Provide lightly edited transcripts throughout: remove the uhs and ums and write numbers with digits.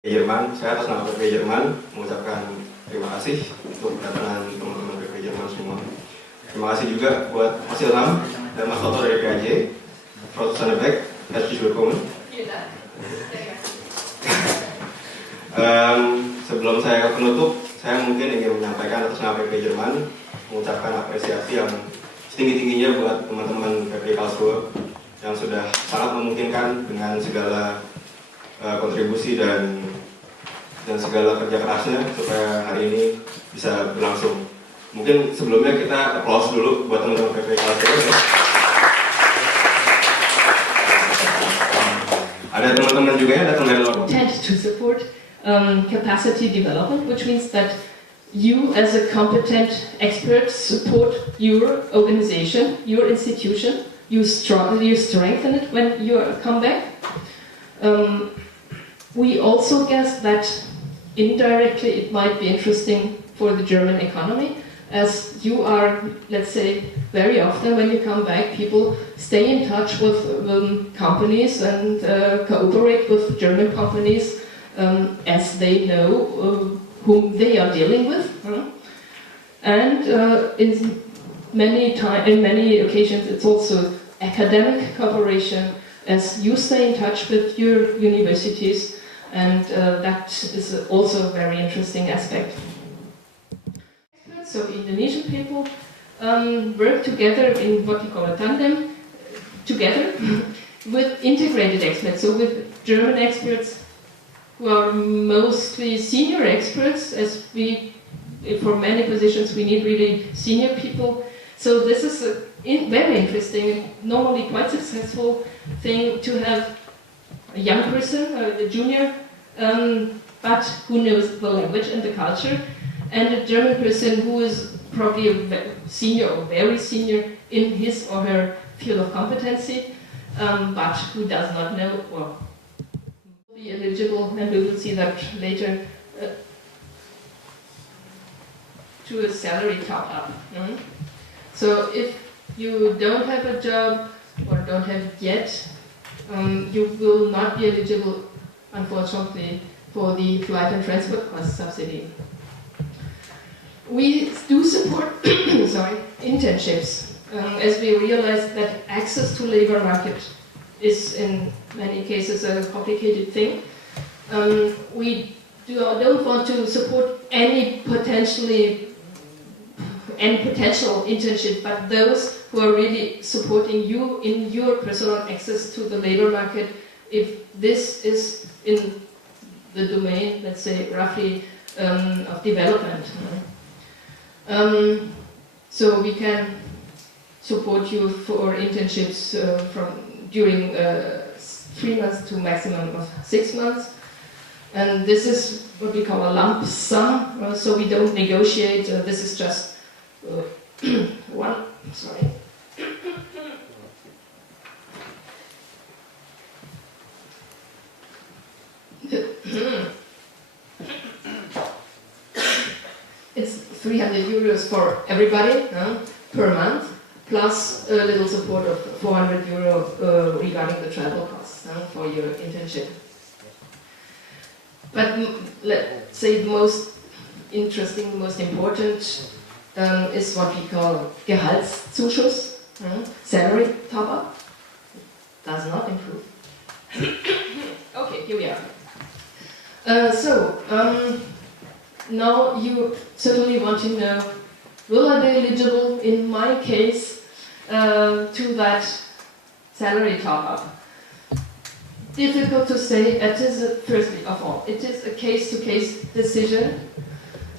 Jerman, saya atas nama PP Jerman mengucapkan terima kasih untuk kedatangan teman-teman PP Jerman semua. Terima kasih juga buat Mas Ilham dan Mas Toto dari PAJ. Frau Sanebek, herzlich willkommen. Sebelum saya penutup, saya mungkin ingin menyampaikan atas nama PP Jerman mengucapkan apresiasi yang setinggi-tingginya buat teman-teman PP Karlsruhe yang sudah sangat memungkinkan dengan segala kontribusi dan segala kerja kerasnya supaya hari ini bisa berlangsung. Mungkin sebelumnya kita applause dulu buat teman-teman PP Karlsruhe. Ada teman-teman juga yang datang dari luar. Tend to support capacity development, which means that you as a competent expert support your organization, your institution, you strengthen it when you come back. We also guess that indirectly it might be interesting for the German economy, as you are, let's say, very often when you come back, people stay in touch with companies and cooperate with German companies as they know whom they are dealing with. And in many occasions it's also academic cooperation, as you stay in touch with your universities, and that is also a very interesting aspect. So Indonesian people work together in what we call a tandem, together with integrated experts, so with German experts who are mostly senior experts, as for many positions we need really senior people. So this is a very interesting, normally quite successful thing to have a young person, a junior, but who knows the language and the culture, and a German person who is probably a senior or very senior in his or her field of competency, but who does not know or be eligible, and we will see that later, to a salary top-up. So if you don't have a job or don't have it yet, you will not be eligible, unfortunately, for the flight and transport cost subsidy. We do support internships, as we realize that access to labor market is in many cases a complicated thing. We don't want to support any potential internship, but those who are really supporting you in your personal access to the labor market, if this is in the domain, let's say, roughly, of development. So we can support you for internships during 3 months to maximum of 6 months. And this is what we call a lump sum, so we don't negotiate, this is just one, sorry. It's 300 euros for everybody per month, plus a little support of 400 euro regarding the travel costs for your internship. But let's say the most interesting, most important is what we call Gehaltszuschuss, salary top-up. Does not improve. Okay, here we are. Now you certainly want to know, will I be eligible in my case to that salary top-up? Difficult to say. It is, firstly of all, it is a case-to-case decision.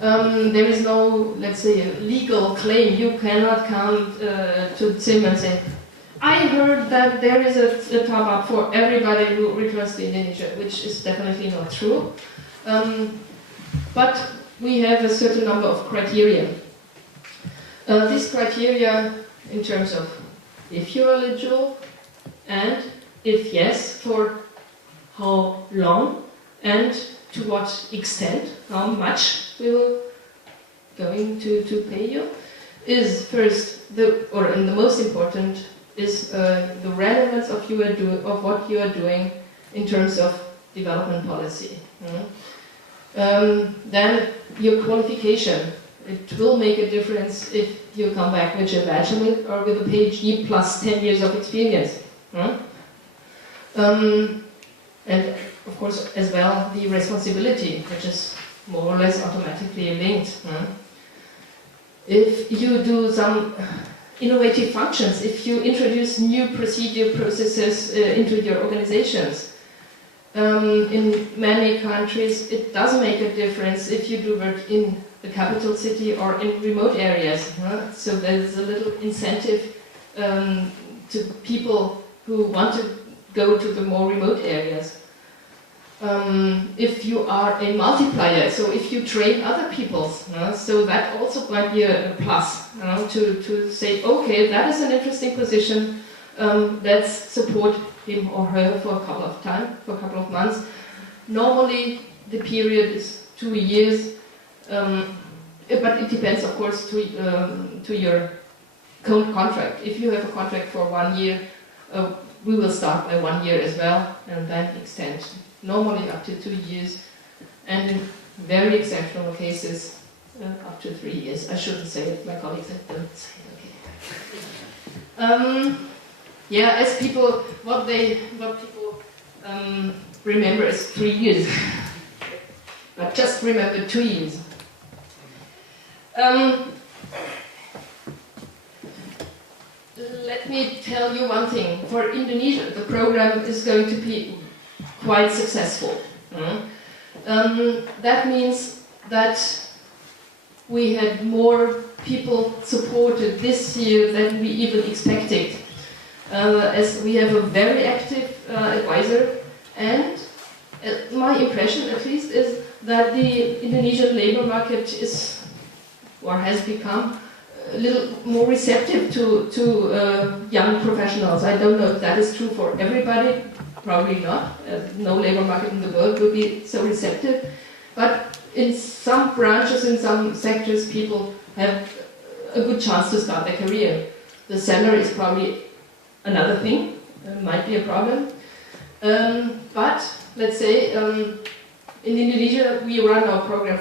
There is no, let's say, a legal claim. You cannot come to Zim and say, I heard that there is a top-up for everybody who returns to Indonesia, which is definitely not true. But we have a certain number of criteria. These criteria in terms of if you're eligible, and if yes, for how long and to what extent, how much we will going to pay you, is first, and the most important is the relevance of what you are doing in terms of development policy. Then your qualification. It will make a difference if you come back with a bachelor or with a PhD plus 10 years of experience. And of course, as well, the responsibility, which is more or less automatically linked. If you do some innovative functions, if you introduce new processes into your organizations, in many countries it does make a difference if you do work in the capital city or in remote areas. So there's a little incentive to people who want to go to the more remote areas. If you are a multiplier, so if you train other people, so that also might be a plus to say, okay, that is an interesting position, let's support him or her for a couple of months. Normally the period is 2 years, but it depends, of course, to your contract. If you have a contract for 1 year, we will start by 1 year as well, and then extend. Normally up to 2 years, and in very exceptional cases, up to 3 years. I shouldn't say it, my colleagues don't say it, okay. Yeah, as people, what people remember as 3 years, but just remember 2 years. Let me tell you one thing. For Indonesia, the program is going to be quite successful. That means that we had more people supported this year than we even expected. As we have a very active advisor, and my impression at least is that the Indonesian labor market is, or has become, a little more receptive to young professionals. I don't know if that is true for everybody. Probably not. No labor market in the world will be so receptive. But in some branches, in some sectors, people have a good chance to start their career. The salary is probably another thing, might be a problem. But let's say in Indonesia, we run our program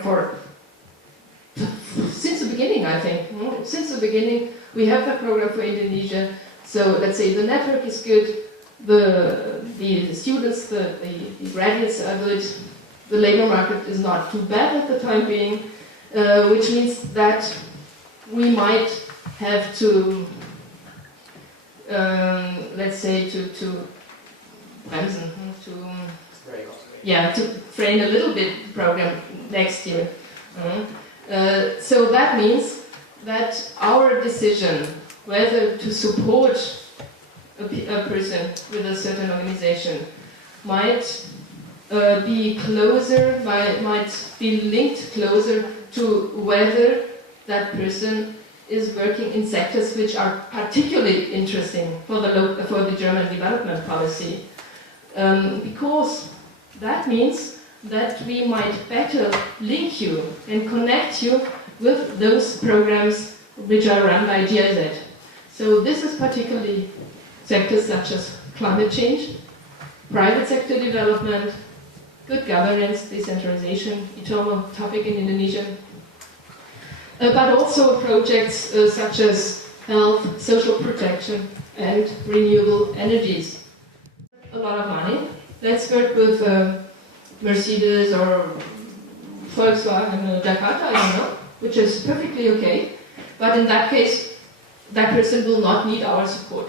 since the beginning, I think. Since the beginning, we have that program for Indonesia. So let's say the network is good. The students, the graduates are good, the labor market is not too bad at the time being, which means that we might have to, let's say, to frame a little bit the program next year. So that means that our decision whether to support a person with a certain organization might be closer, might be linked closer to whether that person is working in sectors which are particularly interesting for the German development policy, because that means that we might better link you and connect you with those programs which are run by GIZ. So this is particularly sectors such as climate change, private sector development, good governance, decentralization, eternal topic in Indonesia, but also projects such as health, social protection, and renewable energies. A lot of money. Let's work with Mercedes or Volkswagen Jakarta, I don't know, which is perfectly okay. But in that case, that person will not need our support.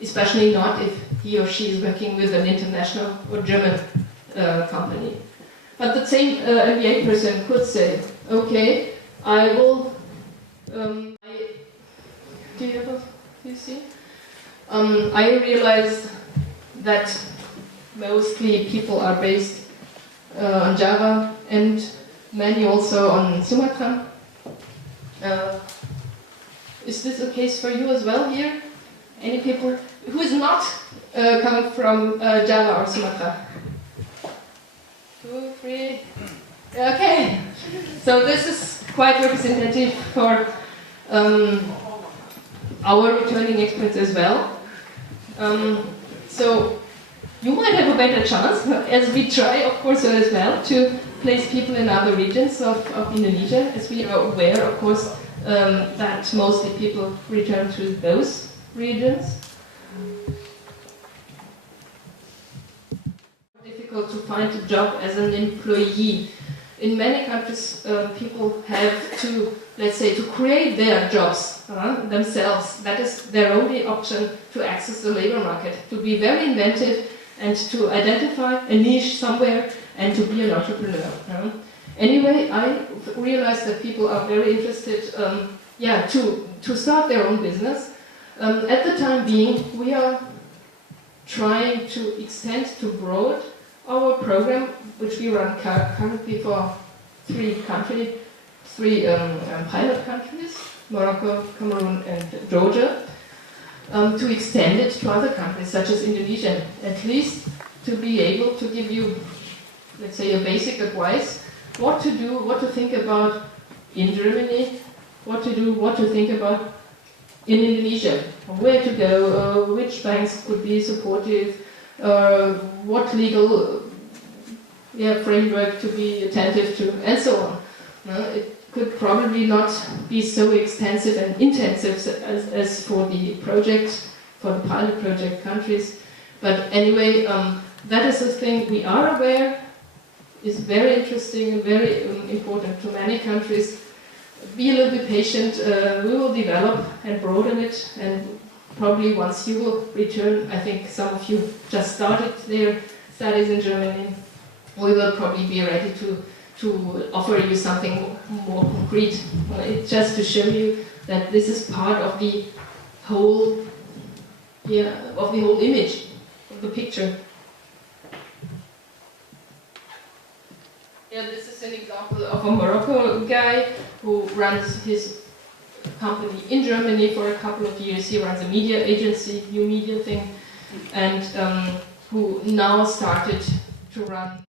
Especially not if he or she is working with an international or German company. But the same MBA person could say, okay, I will, do you see? I realize that mostly people are based on Java and many also on Sumatra. Is this a case for you as well here? Any people who is not coming from Java or Sumatra? 2, 3. Okay, so this is quite representative for our returning experts as well. So you might have a better chance, as we try, of course, as well, to place people in other regions of Indonesia, as we are aware, of course, that mostly people return to those regions. Difficult to find a job as an employee. In many countries, people have to, let's say, to create their jobs themselves. That is their only option to access the labor market, to be very inventive and to identify a niche somewhere and to be an entrepreneur. Anyway, I realized that people are very interested to start their own business. At the time being, we are trying to extend to broad our program, which we run currently for three pilot countries, Morocco, Cameroon and Georgia, to extend it to other countries such as Indonesia, at least to be able to give you, let's say, a basic advice, what to do, what to think about in Germany, what to do, what to think about in Indonesia, where to go, which banks could be supportive, what legal framework to be attentive to, and so on. It could probably not be so extensive and intensive as for the project, for the pilot project countries. But anyway, that is a thing we are aware is very interesting and very important to many countries. Be a little bit patient. We will develop and broaden it, and probably once you will return, I think some of you just started their studies in Germany, we will probably be ready to offer you something more concrete. Just to show you that this is part of the whole, image, of the picture. Yeah, this is an example of a Morocco guy who runs his company in Germany for a couple of years. He runs a media agency, new media thing, and who now started to run.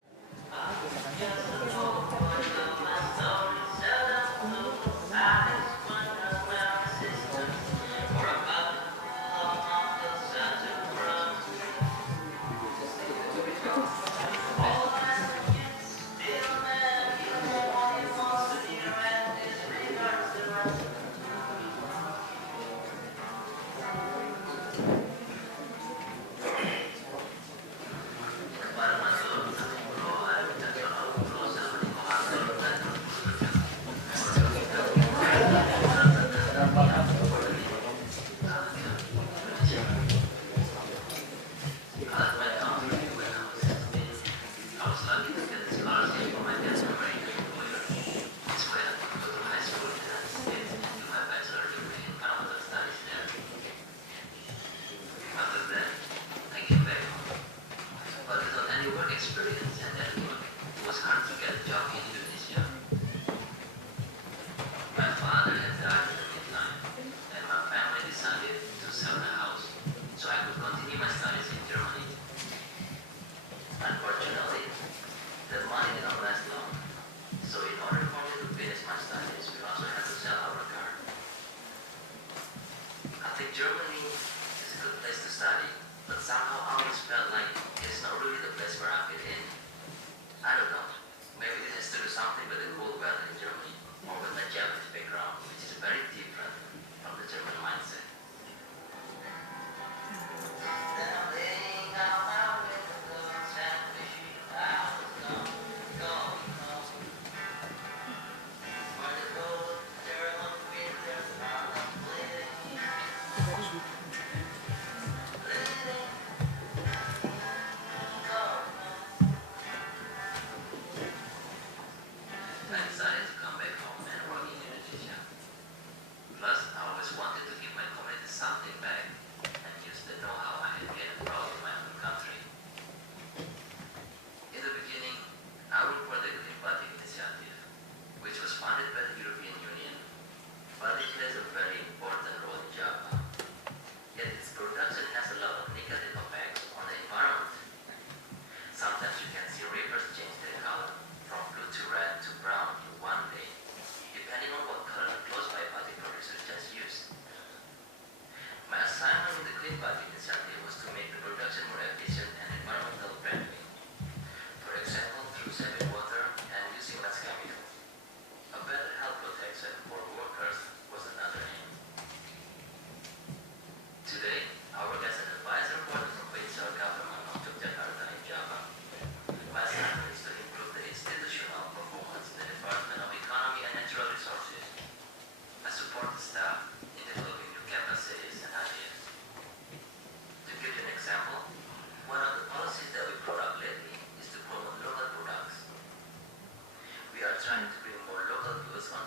I decided to come back.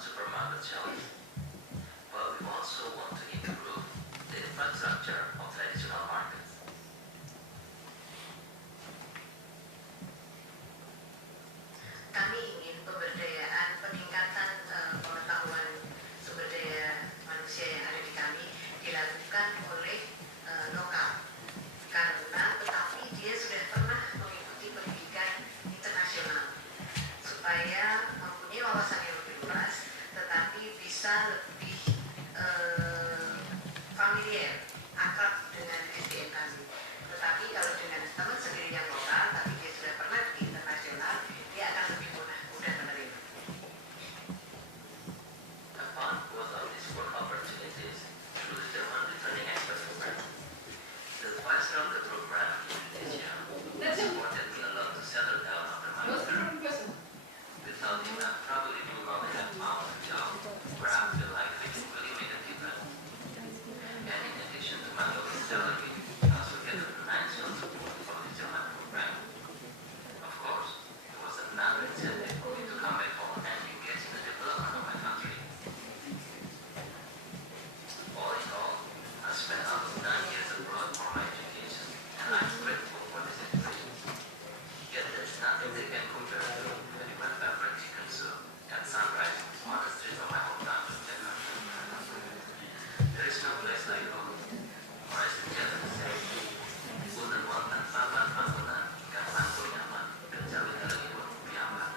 supermarket shelves, but we also want to improve the infrastructure of traditional markets. Kami ingin pemberdayaan, peningkatan pengetahuan sumber daya manusia yang ada di kami dilakukan oleh lokal, karena tetapi dia sudah pernah mengikuti pendidikan internasional supaya mempunyai wawasan yang lebih luas, tetapi bisa lebih familiar, akrab dengan SDM kami. Tetapi kalau dengan teman sendiri yang lokal, tapi dia sudah pernah di internasional, dia akan lebih mudah menerima. Upon both of these work opportunities through the German Returning Expert Program, the advisor of the program in Indonesia supported me a lot to settle down after my master. Without him, I probably would not have found a job where I feel like I can really make a difference. And in addition to my local salary, I also get a financial support from the German program. Of course, it was another incentive for me to come back home and engage in the development of my country. All in all, I spent almost 9 years abroad for my education, and I'm grateful for this education. Yet there's nothing that can compare to having my favorite chicken soup at sunrise on the streets of my hometown of Jakarta. There is no place like home, or as the Japanese say, Bulan wonten papan bangunan, kang langkung nyaman, kejawi dalemipun piyambak.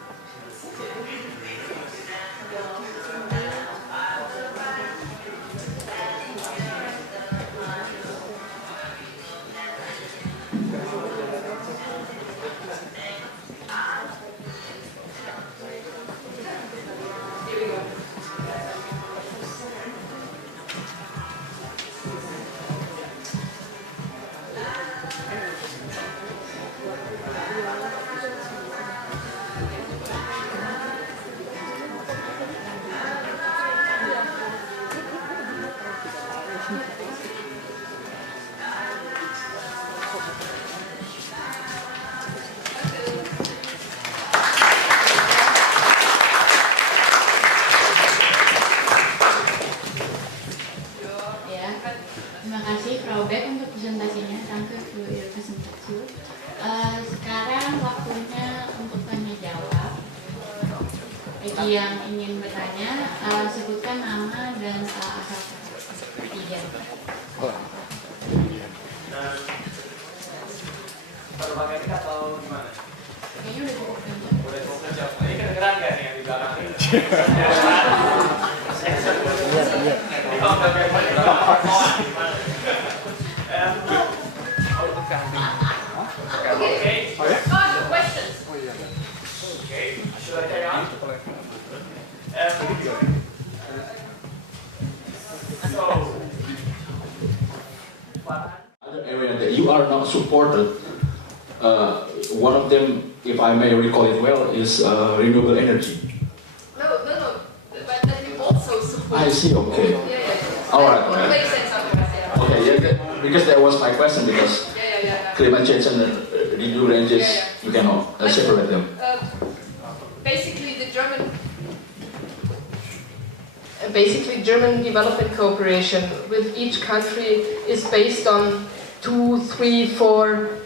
Ya, terima kasih Frau Beck untuk presentasinya. Danke für Ihre Präsentation. Sekarang waktunya untuk tanya jawab. Bagi yang ingin bertanya, sebutkan nama dan asal ketiga. Baru pakai mic atau gimana? Kayaknya udah cukup kan? Udah cukup kerja. Ini kedengeran nggak nih yang di belakang ini? Ini kalau nggak kayak gini, gimana? Okay. Questions? Okay. Should I carry on? So, Other area that you are not supported, one of them, if I may recall it well, is renewable energy. No. But then you also support. I see, okay. Yeah. All right. It makes sense otherwise. Okay, yeah, because that was my question, because Yeah. climate change and renewable energies, Yeah. you cannot separate them. Basically, German development cooperation with each country is based on 2, 3, 4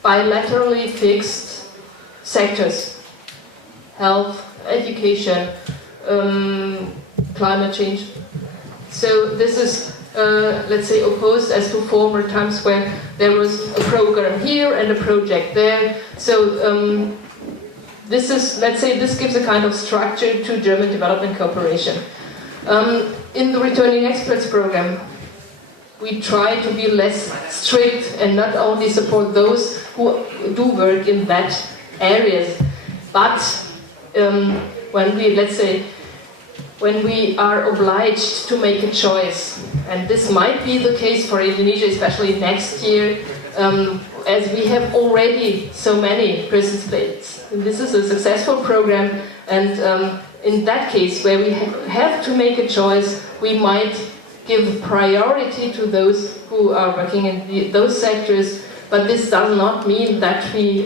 bilaterally fixed sectors: health, education, climate change. So this is, let's say, opposed as to former times where there was a program here and a project there. So this is, let's say, this gives a kind of structure to German development cooperation. In the Returning Experts program, we try to be less strict and not only support those who do work in that areas, but when we, let's say, when we are obliged to make a choice, and this might be the case for Indonesia, especially next year, as we have already so many prison states. This is a successful program, and in that case, where we have to make a choice, we might give priority to those who are working in those sectors, but this does not mean that we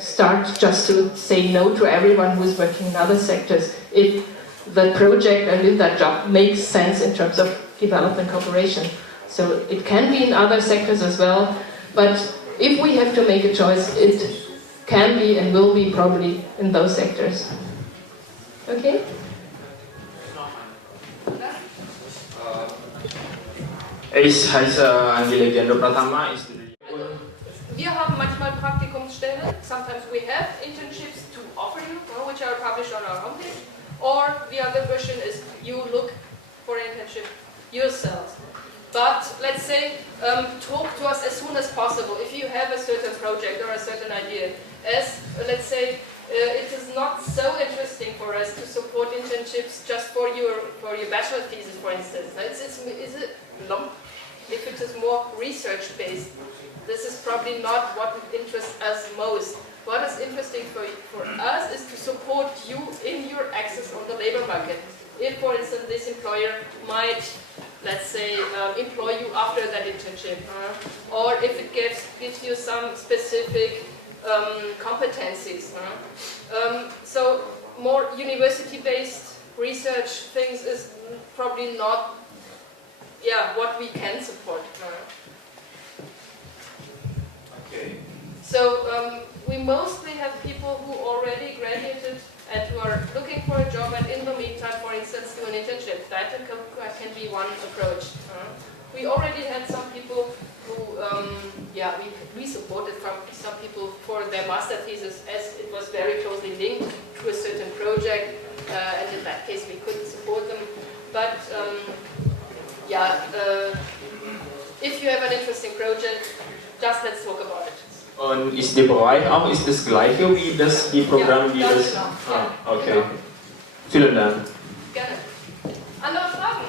start just to say no to everyone who is working in other sectors. If that project and in that job makes sense in terms of development cooperation. So it can be in other sectors as well, but if we have to make a choice, it can be and will be probably in those sectors. Okay? Ich heiße Angela Gendro Pratama. Wir haben manchmal Praktikumsstellen. Sometimes we have internships to offer you, which are published on our homepage. Or the other version is you look for an internship yourself. But let's say, talk to us as soon as possible if you have a certain project or a certain idea. As, let's say, it is not so interesting for us to support internships just for your bachelor thesis, for instance. If it is more research-based, this is probably not what interests us most. What is interesting for us is to support you in your access on the labor market. If, for instance, this employer might, let's say, employ you after that internship, or if it gives you some specific competencies. So more university-based research things is probably not what we can support. Okay. So we mostly have people who already graduated and who are looking for a job, and in the meantime, for instance, do an internship. That can be one approach. We already had some people who, we supported some people for their master thesis, as it was very closely linked to a certain project, and in that case we couldn't support them. But if you have an interesting project, just let's talk about it. Und ist der Bereich auch das gleiche wie die Programme, wie das? Genau. Okay. Genau. Vielen Dank. Gerne. Andere Fragen?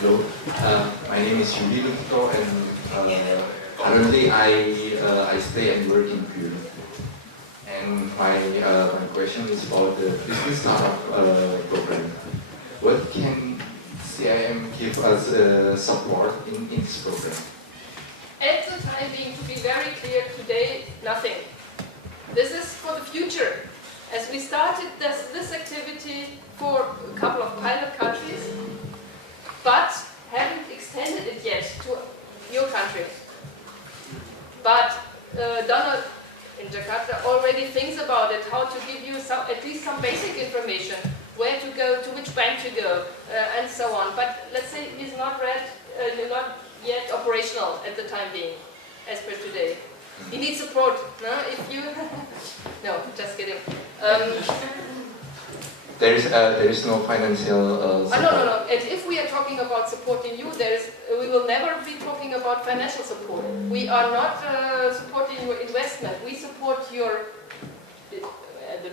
Hello, my name is Yudi Lukto, and currently I stay and work in Pune. And my question is about the business startup program. What can CIM give us support in this program? At the time being, to be very clear, today, nothing. This is for the future. As we started this activity for a couple of pilot countries, but haven't extended it yet to your country. But Donald in Jakarta already thinks about it, how to give you at least some basic information, where to go, to which bank to go, and so on. But let's say he's not yet operational at the time being, as per today. He needs support. No, if you no, just kidding. There is no financial support. No. And if we are talking about supporting you, we will never be talking about financial support. We are not supporting your investment. We support the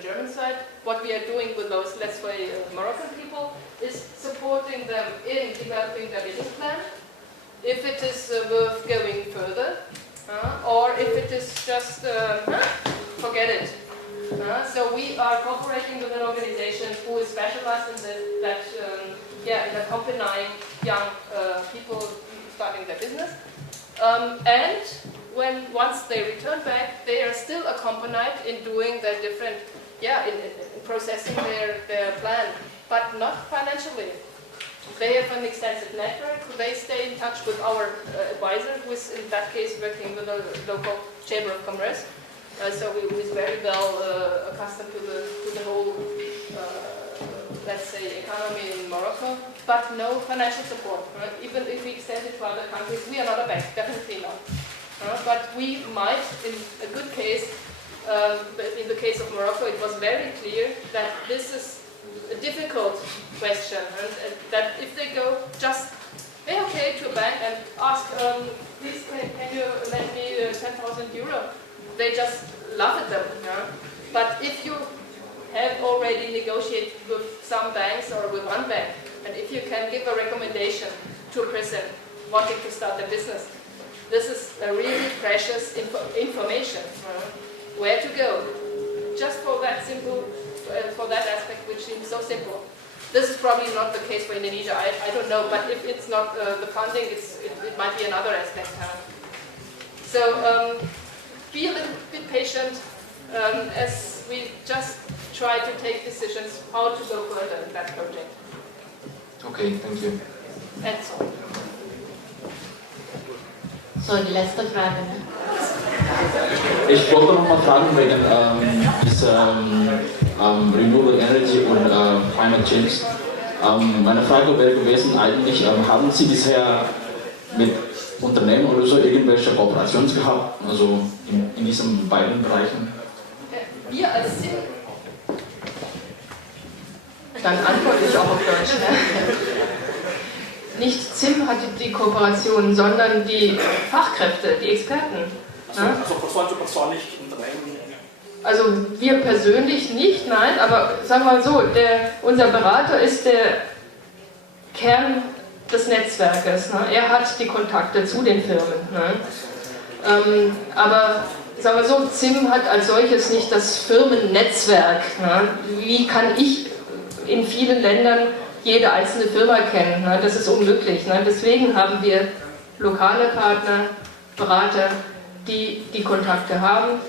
German side. What we are doing with those, let's say, Moroccan people, is supporting them in developing their business plan. If it is worth going further, or if it is just forget it. So we are cooperating with an organization who is specialized in in accompanying young people starting their business. And once they return back, they are still accompanied in doing their different, in processing their plan, but not financially. They have an extensive network. They stay in touch with our advisor, who is in that case working with the local Chamber of Commerce. Who is very well accustomed to the whole, let's say, economy in Morocco, but no financial support. Even if we extend it to other countries, we are not a bank, definitely not. But we might, in a good case, but in the case of Morocco, it was very clear that this is a difficult question, and that if they go just to a bank and ask, please can you lend me 10,000 euro? They just laugh at them. But if you have already negotiated with some banks or with one bank, and if you can give a recommendation to a person wanting to start a business, this is a really precious information. Where to go? Just for that aspect, which seems so simple. This is probably not the case for Indonesia, I don't know, but if it's not the funding, it might be another aspect. So be a little bit patient as we just try to take decisions how to go further in that project. Okay, thank you. And so on. So, die letzte Frage, ne? Ich wollte noch mal fragen wegen Renewable Energy und Climate Change. Meine Frage wäre gewesen, eigentlich haben Sie bisher mit Unternehmen oder so irgendwelche Kooperationen gehabt, also in diesen beiden Bereichen? Wir als SIM. Dann antworte ich auch auf Deutsch. Ne? Nicht ZIM hatte die Kooperation, sondern die Fachkräfte, die Experten. Ne? Also nicht Unternehmen? Also wir persönlich nicht, nein, aber sagen wir mal so, unser Berater ist der Kern des Netzwerkes. Ne? Er hat die Kontakte zu den Firmen. Ne? Aber sagen wir so, ZIM hat als solches nicht das Firmennetzwerk. Ne? Wie kann ich in vielen Ländern jede einzelne Firma kennen? Ne? Das ist unmöglich. Ne? Deswegen haben wir lokale Partner, Berater, die die Kontakte haben.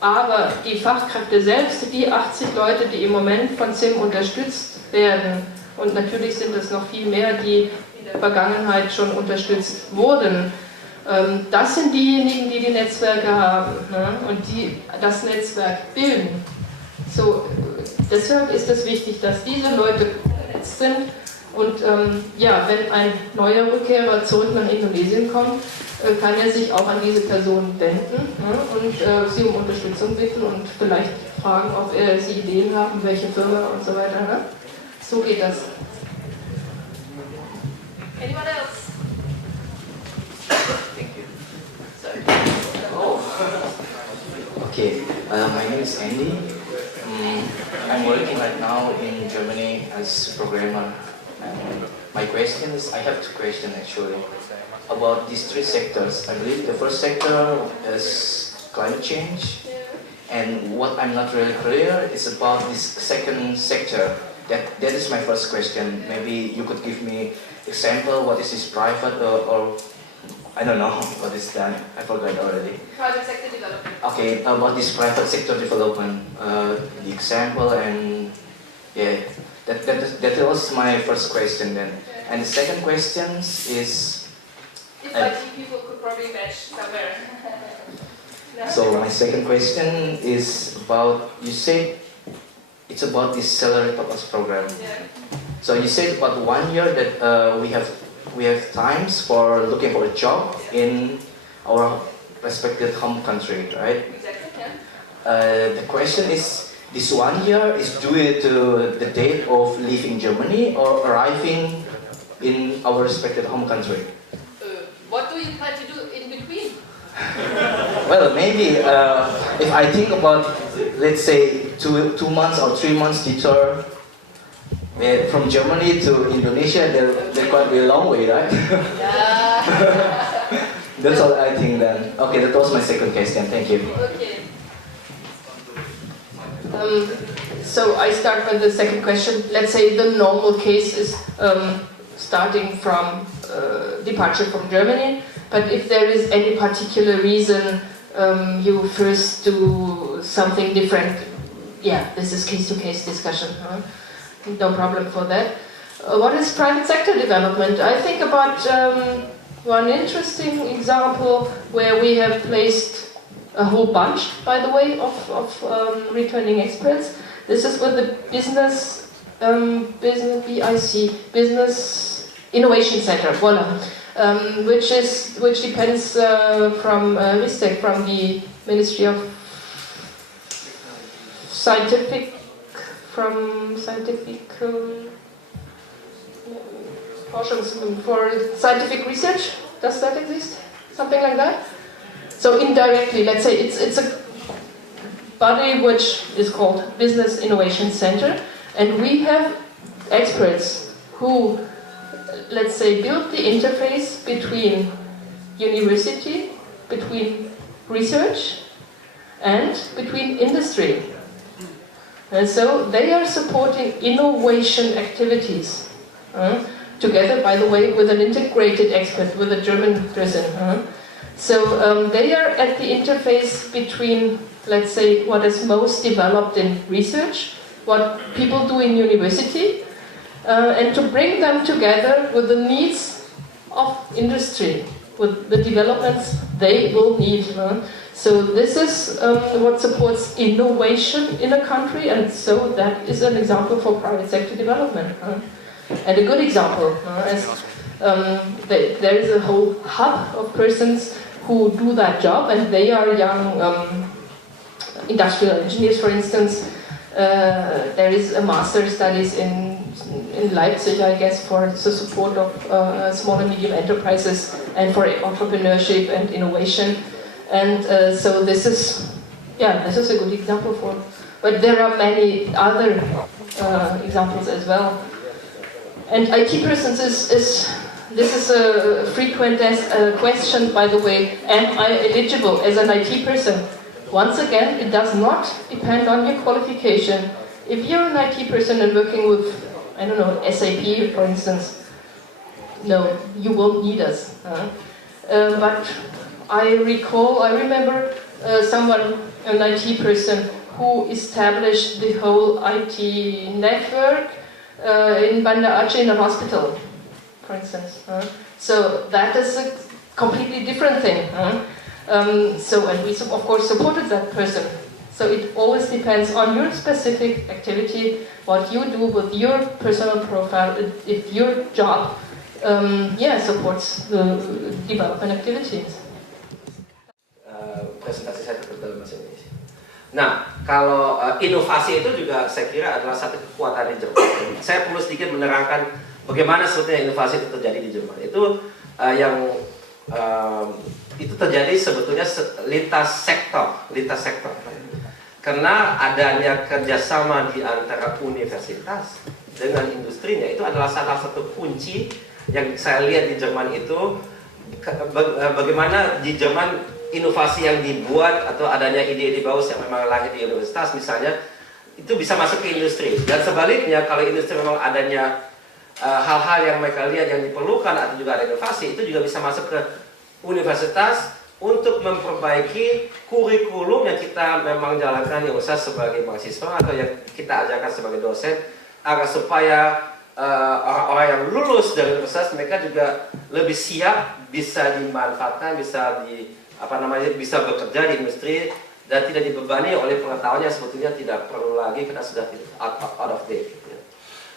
Aber die Fachkräfte selbst, die 80 Leute, die im Moment von ZIM unterstützt werden, und natürlich sind es noch viel mehr, die in der Vergangenheit schon unterstützt wurden, das sind diejenigen, die die Netzwerke haben, ne? Und die das Netzwerk bilden. So, deshalb ist es wichtig, dass diese Leute vernetzt sind. Und ja, wenn ein neuer Rückkehrer zurück nach Indonesien kommt, kann er sich auch an diese Person wenden, ne? Und sie um Unterstützung bitten und vielleicht fragen, ob sie Ideen haben, welche Firma und so weiter. Ne? So geht das. Anyone else? Thank you. Oh. Okay, my name is Andy. I'm working right now in Germany as a programmer. My question is, I have two questions actually, about these three sectors. I believe the first sector is climate change, and what I'm not really clear is about this second sector. That is my first question. Maybe you could give me example, what is this private or I don't know what is that, I forgot already. Private sector development. Okay, about this private sector development, the example, and yeah, that was my first question then. And the second question is... If IT people could probably match somewhere. No? So my second question is about, you said it's about this salary top-up program. Yeah. So you said about 1 year that we have times for looking for a job in our respective home country, right? Exactly, yeah. The question is, this 1 year is due to the date of leaving Germany or arriving in our respective home country? What do you plan to do in between? Well, maybe if I think about, let's say, 2 months or 3 months detour from Germany to Indonesia, they're quite a long way, right? Yeah. That's all I think then. Okay, that was my second question. Thank you. Okay. So I start with the second question. Let's say the normal case is starting from departure from Germany, but if there is any particular reason you first do something different, yeah, this is case-to-case discussion. Huh? No problem for that. What is private sector development? I think about one interesting example where we have placed a whole bunch, by the way, of returning experts. This is with the Business Innovation Center, voila, which depends from RISTEC, from the Ministry of Scientific for scientific research. Does that exist? Something like that? So indirectly, let's say it's a body which is called Business Innovation Center, and we have experts who, let's say, build the interface between university, between research, and between industry. And so they are supporting innovation activities, together, by the way, with an integrated expert, with a German person. So they are at the interface between, let's say, what is most developed in research, what people do in university, and to bring them together with the needs of industry, with the developments they will need. So this is what supports innovation in a country, and so that is an example for private sector development. And a good example, as there is a whole hub of persons who do that job, and they are young industrial engineers, for instance. There is a master studies in Leipzig, I guess, for the support of small and medium enterprises and for entrepreneurship and innovation. And so this is a good example for. But there are many other examples as well. And IT persons this is a frequent question, by the way. Am I eligible as an IT person? Once again, it does not depend on your qualification. If you're an IT person and working with, I don't know, SAP, for instance, no, you won't need us. But I remember someone, an IT person, who established the whole IT network in Banda Aceh in a hospital, for instance. So that is a completely different thing. And we of course supported that person. So it always depends on your specific activity, what you do with your personal profile, if your job supports the development activities. Presentasi saya tetap dalam bahasa Indonesia. Nah, kalau inovasi itu juga saya kira adalah satu kekuatan di Jerman. Saya perlu sedikit menerangkan bagaimana sebetulnya inovasi itu terjadi di Jerman. Itu itu terjadi sebetulnya lintas sektor. Karena adanya kerjasama di antara universitas dengan industrinya itu adalah salah satu kunci yang saya lihat di Jerman itu. Bagaimana di Jerman inovasi yang dibuat atau adanya ide-ide bagus yang memang lahir di universitas misalnya itu bisa masuk ke industri, dan sebaliknya kalau industri memang adanya hal-hal yang mereka lihat yang diperlukan atau juga ada inovasi, itu juga bisa masuk ke universitas untuk memperbaiki kurikulum yang kita memang jalankan di universitas sebagai mahasiswa atau yang kita ajarkan sebagai dosen, agar supaya orang-orang yang lulus dari universitas mereka juga lebih siap, bisa dimanfaatkan, bisa bekerja di industri dan tidak dibebani oleh pengetahuan yang sebetulnya tidak perlu lagi karena sudah out of date.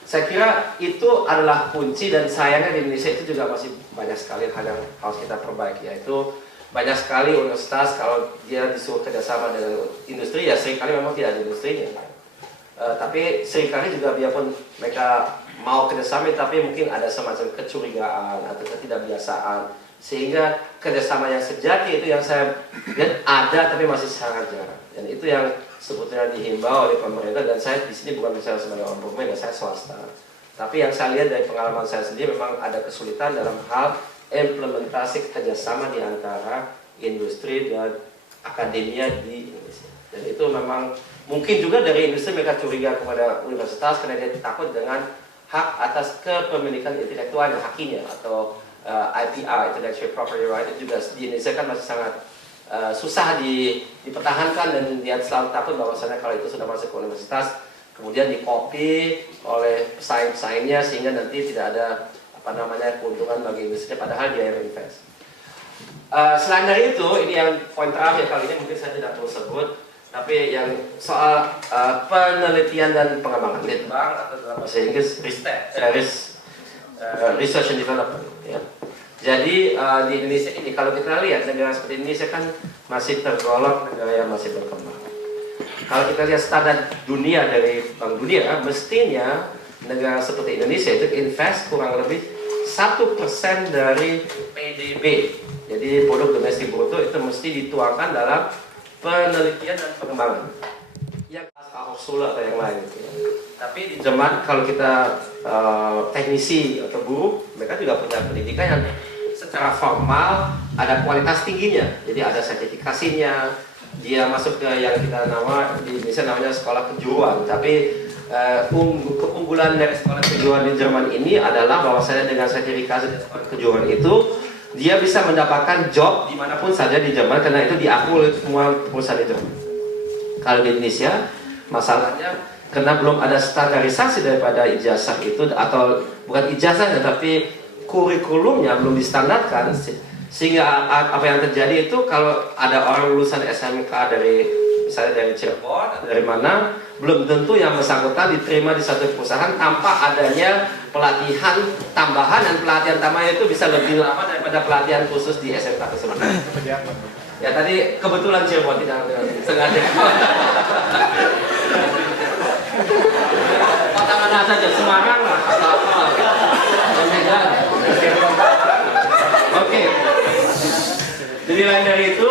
Saya kira itu adalah kunci, dan sayangnya di Indonesia itu juga masih banyak sekali hal yang harus kita perbaiki, yaitu banyak sekali universitas kalau dia disuruh kerjasama dengan industri, ya seringkali memang tidak ada industrinya. Tapi seringkali juga biarpun mereka mau kerjasama, tapi mungkin ada semacam kecurigaan atau ketidakbiasaan, sehingga kerjasama yang sejati itu yang saya lihat ada tapi masih sangat jarang, dan itu yang sebetulnya dihimbau oleh pemerintah. Dan saya di sini bukan bicara sebagai orang pemerintah, saya swasta, tapi yang saya lihat dari pengalaman saya sendiri memang ada kesulitan dalam hal implementasi kerjasama di antara industri dan akademia di Indonesia. Dan itu memang mungkin juga dari industri mereka curiga kepada universitas karena dia takut dengan hak atas kepemilikan intelektualnya, hakinya, atau IPR, Intellectual Property Right, itu juga di Indonesia kan masih sangat susah dipertahankan, dan dia selalu takut bahwasanya kalau itu sudah masuk ke universitas kemudian dikopi oleh pesaing-pesaingnya sehingga nanti tidak ada keuntungan bagi industri padahal dia yang invest. Selain dari itu, ini yang poin terakhir kali ini mungkin saya tidak perlu sebut, tapi yang soal penelitian dan pengembangan, litbang atau dalam bahasa Inggris research and development. Ya. Jadi di Indonesia ini kalau kita lihat negara seperti Indonesia kan masih tergolong negara yang masih berkembang. Kalau kita lihat standar dunia dari Bank Dunia, mestinya negara seperti Indonesia itu invest kurang lebih 1% dari PDB. Jadi produk domestik bruto itu mesti dituangkan dalam penelitian dan pengembangan. Yang Hochschule atau yang lain. Gitu ya. Tapi di Jerman kalau kita teknisi atau guru, mereka juga punya pendidikan yang secara formal ada kualitas tingginya. Jadi ada sertifikasinya, dia masuk ke yang kita di Indonesia namanya sekolah kejuruan. Tapi keunggulan dari sekolah kejuruan di Jerman ini adalah bahwasanya dengan sertifikasi sekolah kejuruan itu dia bisa mendapatkan job dimanapun saja di Jerman karena itu diakui oleh semua perusahaan di Jerman. Kalau di Indonesia masalahnya karena belum ada standarisasi daripada ijazah itu, atau bukan ijazahnya tapi kurikulumnya belum distandarkan, sehingga apa yang terjadi itu kalau ada orang lulusan SMK misalnya dari Cirebon atau dari mana, belum tentu yang bersangkutan diterima di satu perusahaan tanpa adanya pelatihan tambahan, dan pelatihan tambahan itu bisa lebih lama daripada pelatihan khusus di SMK tersebut. Ya tadi kebetulan Cirebon, tidak sengaja. Kota mana saja, Semarang lah, Oke. Jadi lain dari itu,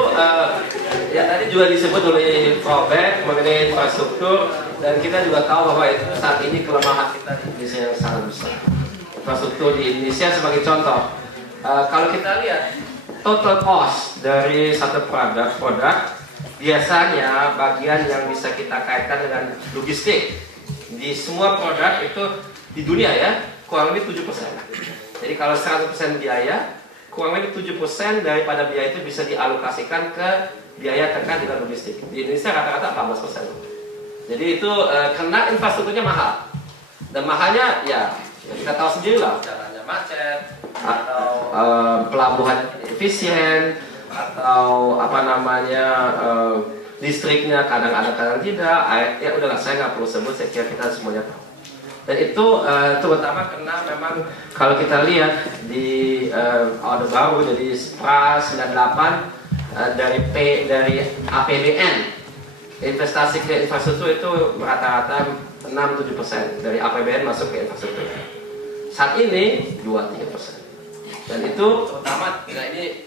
ya tadi juga disebut oleh Robert mengenai infrastruktur, dan kita juga tahu bahwa itu saat ini kelemahan kita di Indonesia yang sangat besar. Infrastruktur di Indonesia sebagai contoh, kalau kita lihat total cost dari satu produk biasanya bagian yang bisa kita kaitkan dengan logistik di semua produk itu di dunia ya kurang lebih 7%. Jadi kalau 100% biaya, kurang lebih 7% daripada biaya itu bisa dialokasikan ke biaya terkait dengan logistik. Di Indonesia rata-rata 14%. Jadi itu karena infrastrukturnya mahal, dan mahalnya ya kita tahu sendiri lah, jalannya macet, atau pelabuhan efisien, atau listriknya kadang ada kadang tidak. Ya udahlah, saya nggak perlu sebut, saya kira kita semuanya tahu. Dan itu terutama karena memang kalau kita lihat di Orde Baru, jadi PRA 98 dari APBN, investasi ke infrastruktur itu rata-rata 6-7% dari APBN masuk ke infrastruktur. Saat ini 2-3%. Dan itu terutama, nah ini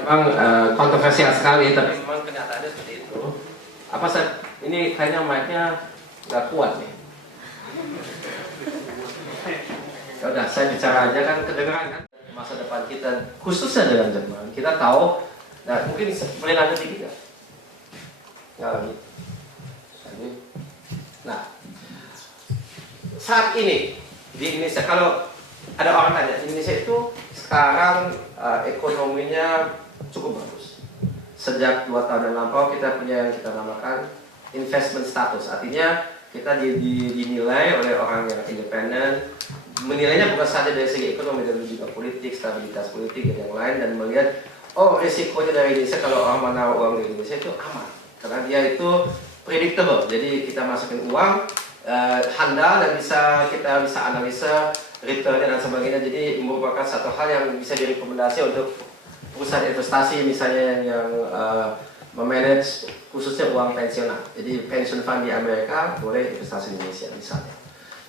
memang kontroversial sekali, tapi memang kenyataannya seperti itu. Ini kayaknya mic-nya nggak kuat nih. Ya udah, saya bicara aja kan kedengeran kan. Masa depan kita khususnya dengan Jerman, kita tahu. Nah mungkin boleh lanjut dikit ya. Nggak lagi. Nah saat ini di Indonesia, kalau ada orang tanya, Indonesia itu sekarang ekonominya cukup bagus. Sejak 2 tahun yang lampau kita punya yang kita namakan investment status. Artinya kita dinilai oleh orang yang independen, menilainya bukan saja dari segi ekonomi, tapi juga politik, stabilitas politik dan yang lain, dan melihat risikonya dari Indonesia kalau orang menaruh uang di Indonesia itu aman, karena dia itu predictable. Jadi kita masukin uang handal dan kita bisa analisa returnnya dan sebagainya. Jadi merupakan satu hal yang bisa direkomendasi untuk perusahaan investasi misalnya yang memanage khususnya uang pensiunan. Jadi pension fund di Amerika boleh investasi di Indonesia misalnya.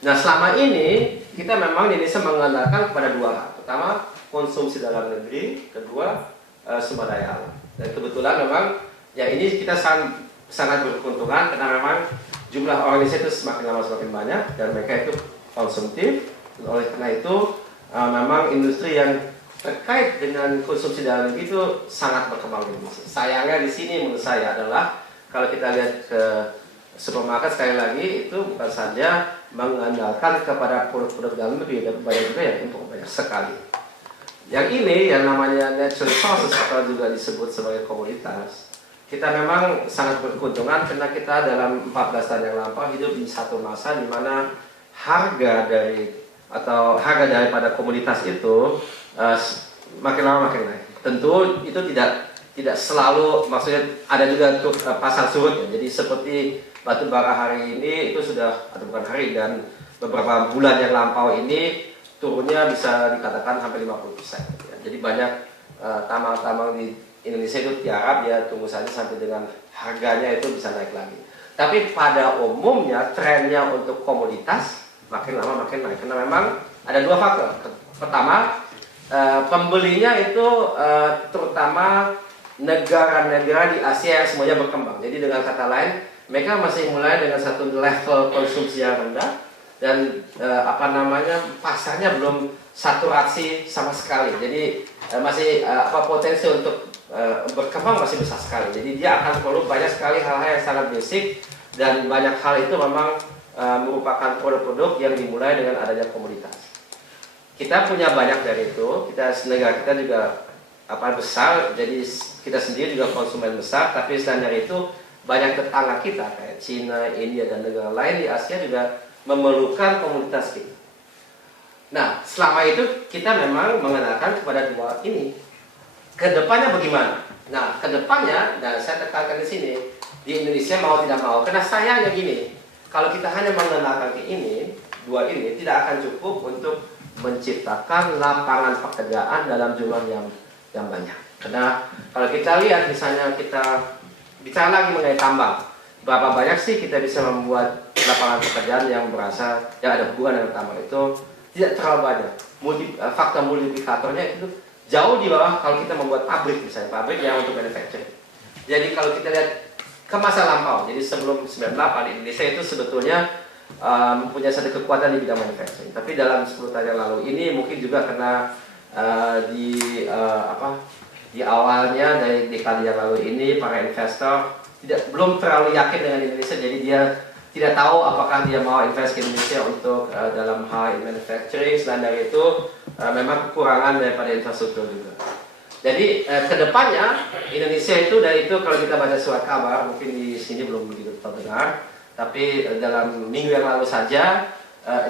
Nah selama ini kita memang di Indonesia mengandalkan kepada dua hal. Pertama konsumsi dalam negeri, kedua sumber daya alam. Dan kebetulan memang ya ini kita sangat berkeuntungan karena memang jumlah orang Indonesia itu semakin lama semakin banyak dan mereka itu konsumtif. Oleh karena itu memang industri yang terkait dengan konsumsi dalam negeri itu sangat berkembang di Indonesia. Sayangnya di sini menurut saya adalah kalau kita lihat ke supermarket sekali lagi itu bukan saja mengandalkan kepada produk-produk dalam negeri, tapi banyak juga yang impor, banyak sekali. Yang ini yang namanya natural resources atau juga disebut sebagai komoditas. Kita memang sangat berkeuntungan karena kita dalam 14 tahun yang lampau hidup di satu masa di mana harga daripada komoditas itu makin lama makin naik. Tentu itu tidak selalu, maksudnya ada juga untuk pasar surut ya. Jadi seperti batu bara hari ini itu sudah, atau bukan hari, dan beberapa bulan yang lampau ini turunnya bisa dikatakan hampir 50%. Ya. Jadi banyak tambang-tambang di Indonesia itu tiarap, ya tunggu saja sampai dengan harganya itu bisa naik lagi. Tapi pada umumnya trennya untuk komoditas makin lama makin naik karena memang ada dua faktor. Pertama, pembelinya itu terutama negara-negara di Asia yang semuanya berkembang. Jadi dengan kata lain, mereka masih mulai dengan satu level konsumsi yang rendah, dan pasarnya belum saturasi sama sekali. Jadi masih potensi untuk berkembang masih besar sekali. Jadi dia akan perlu banyak sekali hal-hal yang sangat basic, dan banyak hal itu memang merupakan produk-produk yang dimulai dengan adanya komoditas. Kita punya banyak dari itu. Negara kita juga besar, jadi kita sendiri juga konsumen besar. Tapi selain dari itu, banyak tetangga kita kayak Cina, India, dan negara lain di Asia juga memerlukan komoditas kita. Nah, selama itu kita memang mengenalkan kepada dua ini. Kedepannya bagaimana? Nah, kedepannya, dan saya tekankan di sini, di Indonesia mau tidak mau, karena sayangnya gini, kalau kita hanya mengenalkan ke ini, dua ini tidak akan cukup untuk menciptakan lapangan pekerjaan dalam jumlah yang banyak. Karena kalau kita lihat, misalnya kita bicara lagi mengenai tambang, berapa banyak sih kita bisa membuat lapangan pekerjaan yang ada hubungan dengan tambang? Itu tidak terlalu banyak. Faktor multiplikatornya itu jauh di bawah kalau kita membuat pabrik, misalnya pabrik yang untuk manufacturing. Jadi kalau kita lihat ke masa lampau, jadi sebelum 98, Indonesia itu sebetulnya mempunyai satu kekuatan di bidang manufacturing. Tapi dalam 10 tahun yang lalu ini mungkin juga karena di awalnya dari dekade yang lalu ini para investor belum terlalu yakin dengan Indonesia, jadi dia tidak tahu apakah dia mau invest ke Indonesia untuk dalam hal manufacturing. Selain dari itu memang kekurangan daripada infrastruktur juga. Jadi kedepannya Indonesia itu, dari itu kalau kita baca surat kabar, mungkin di sini belum begitu terdengar, tapi dalam minggu yang lalu saja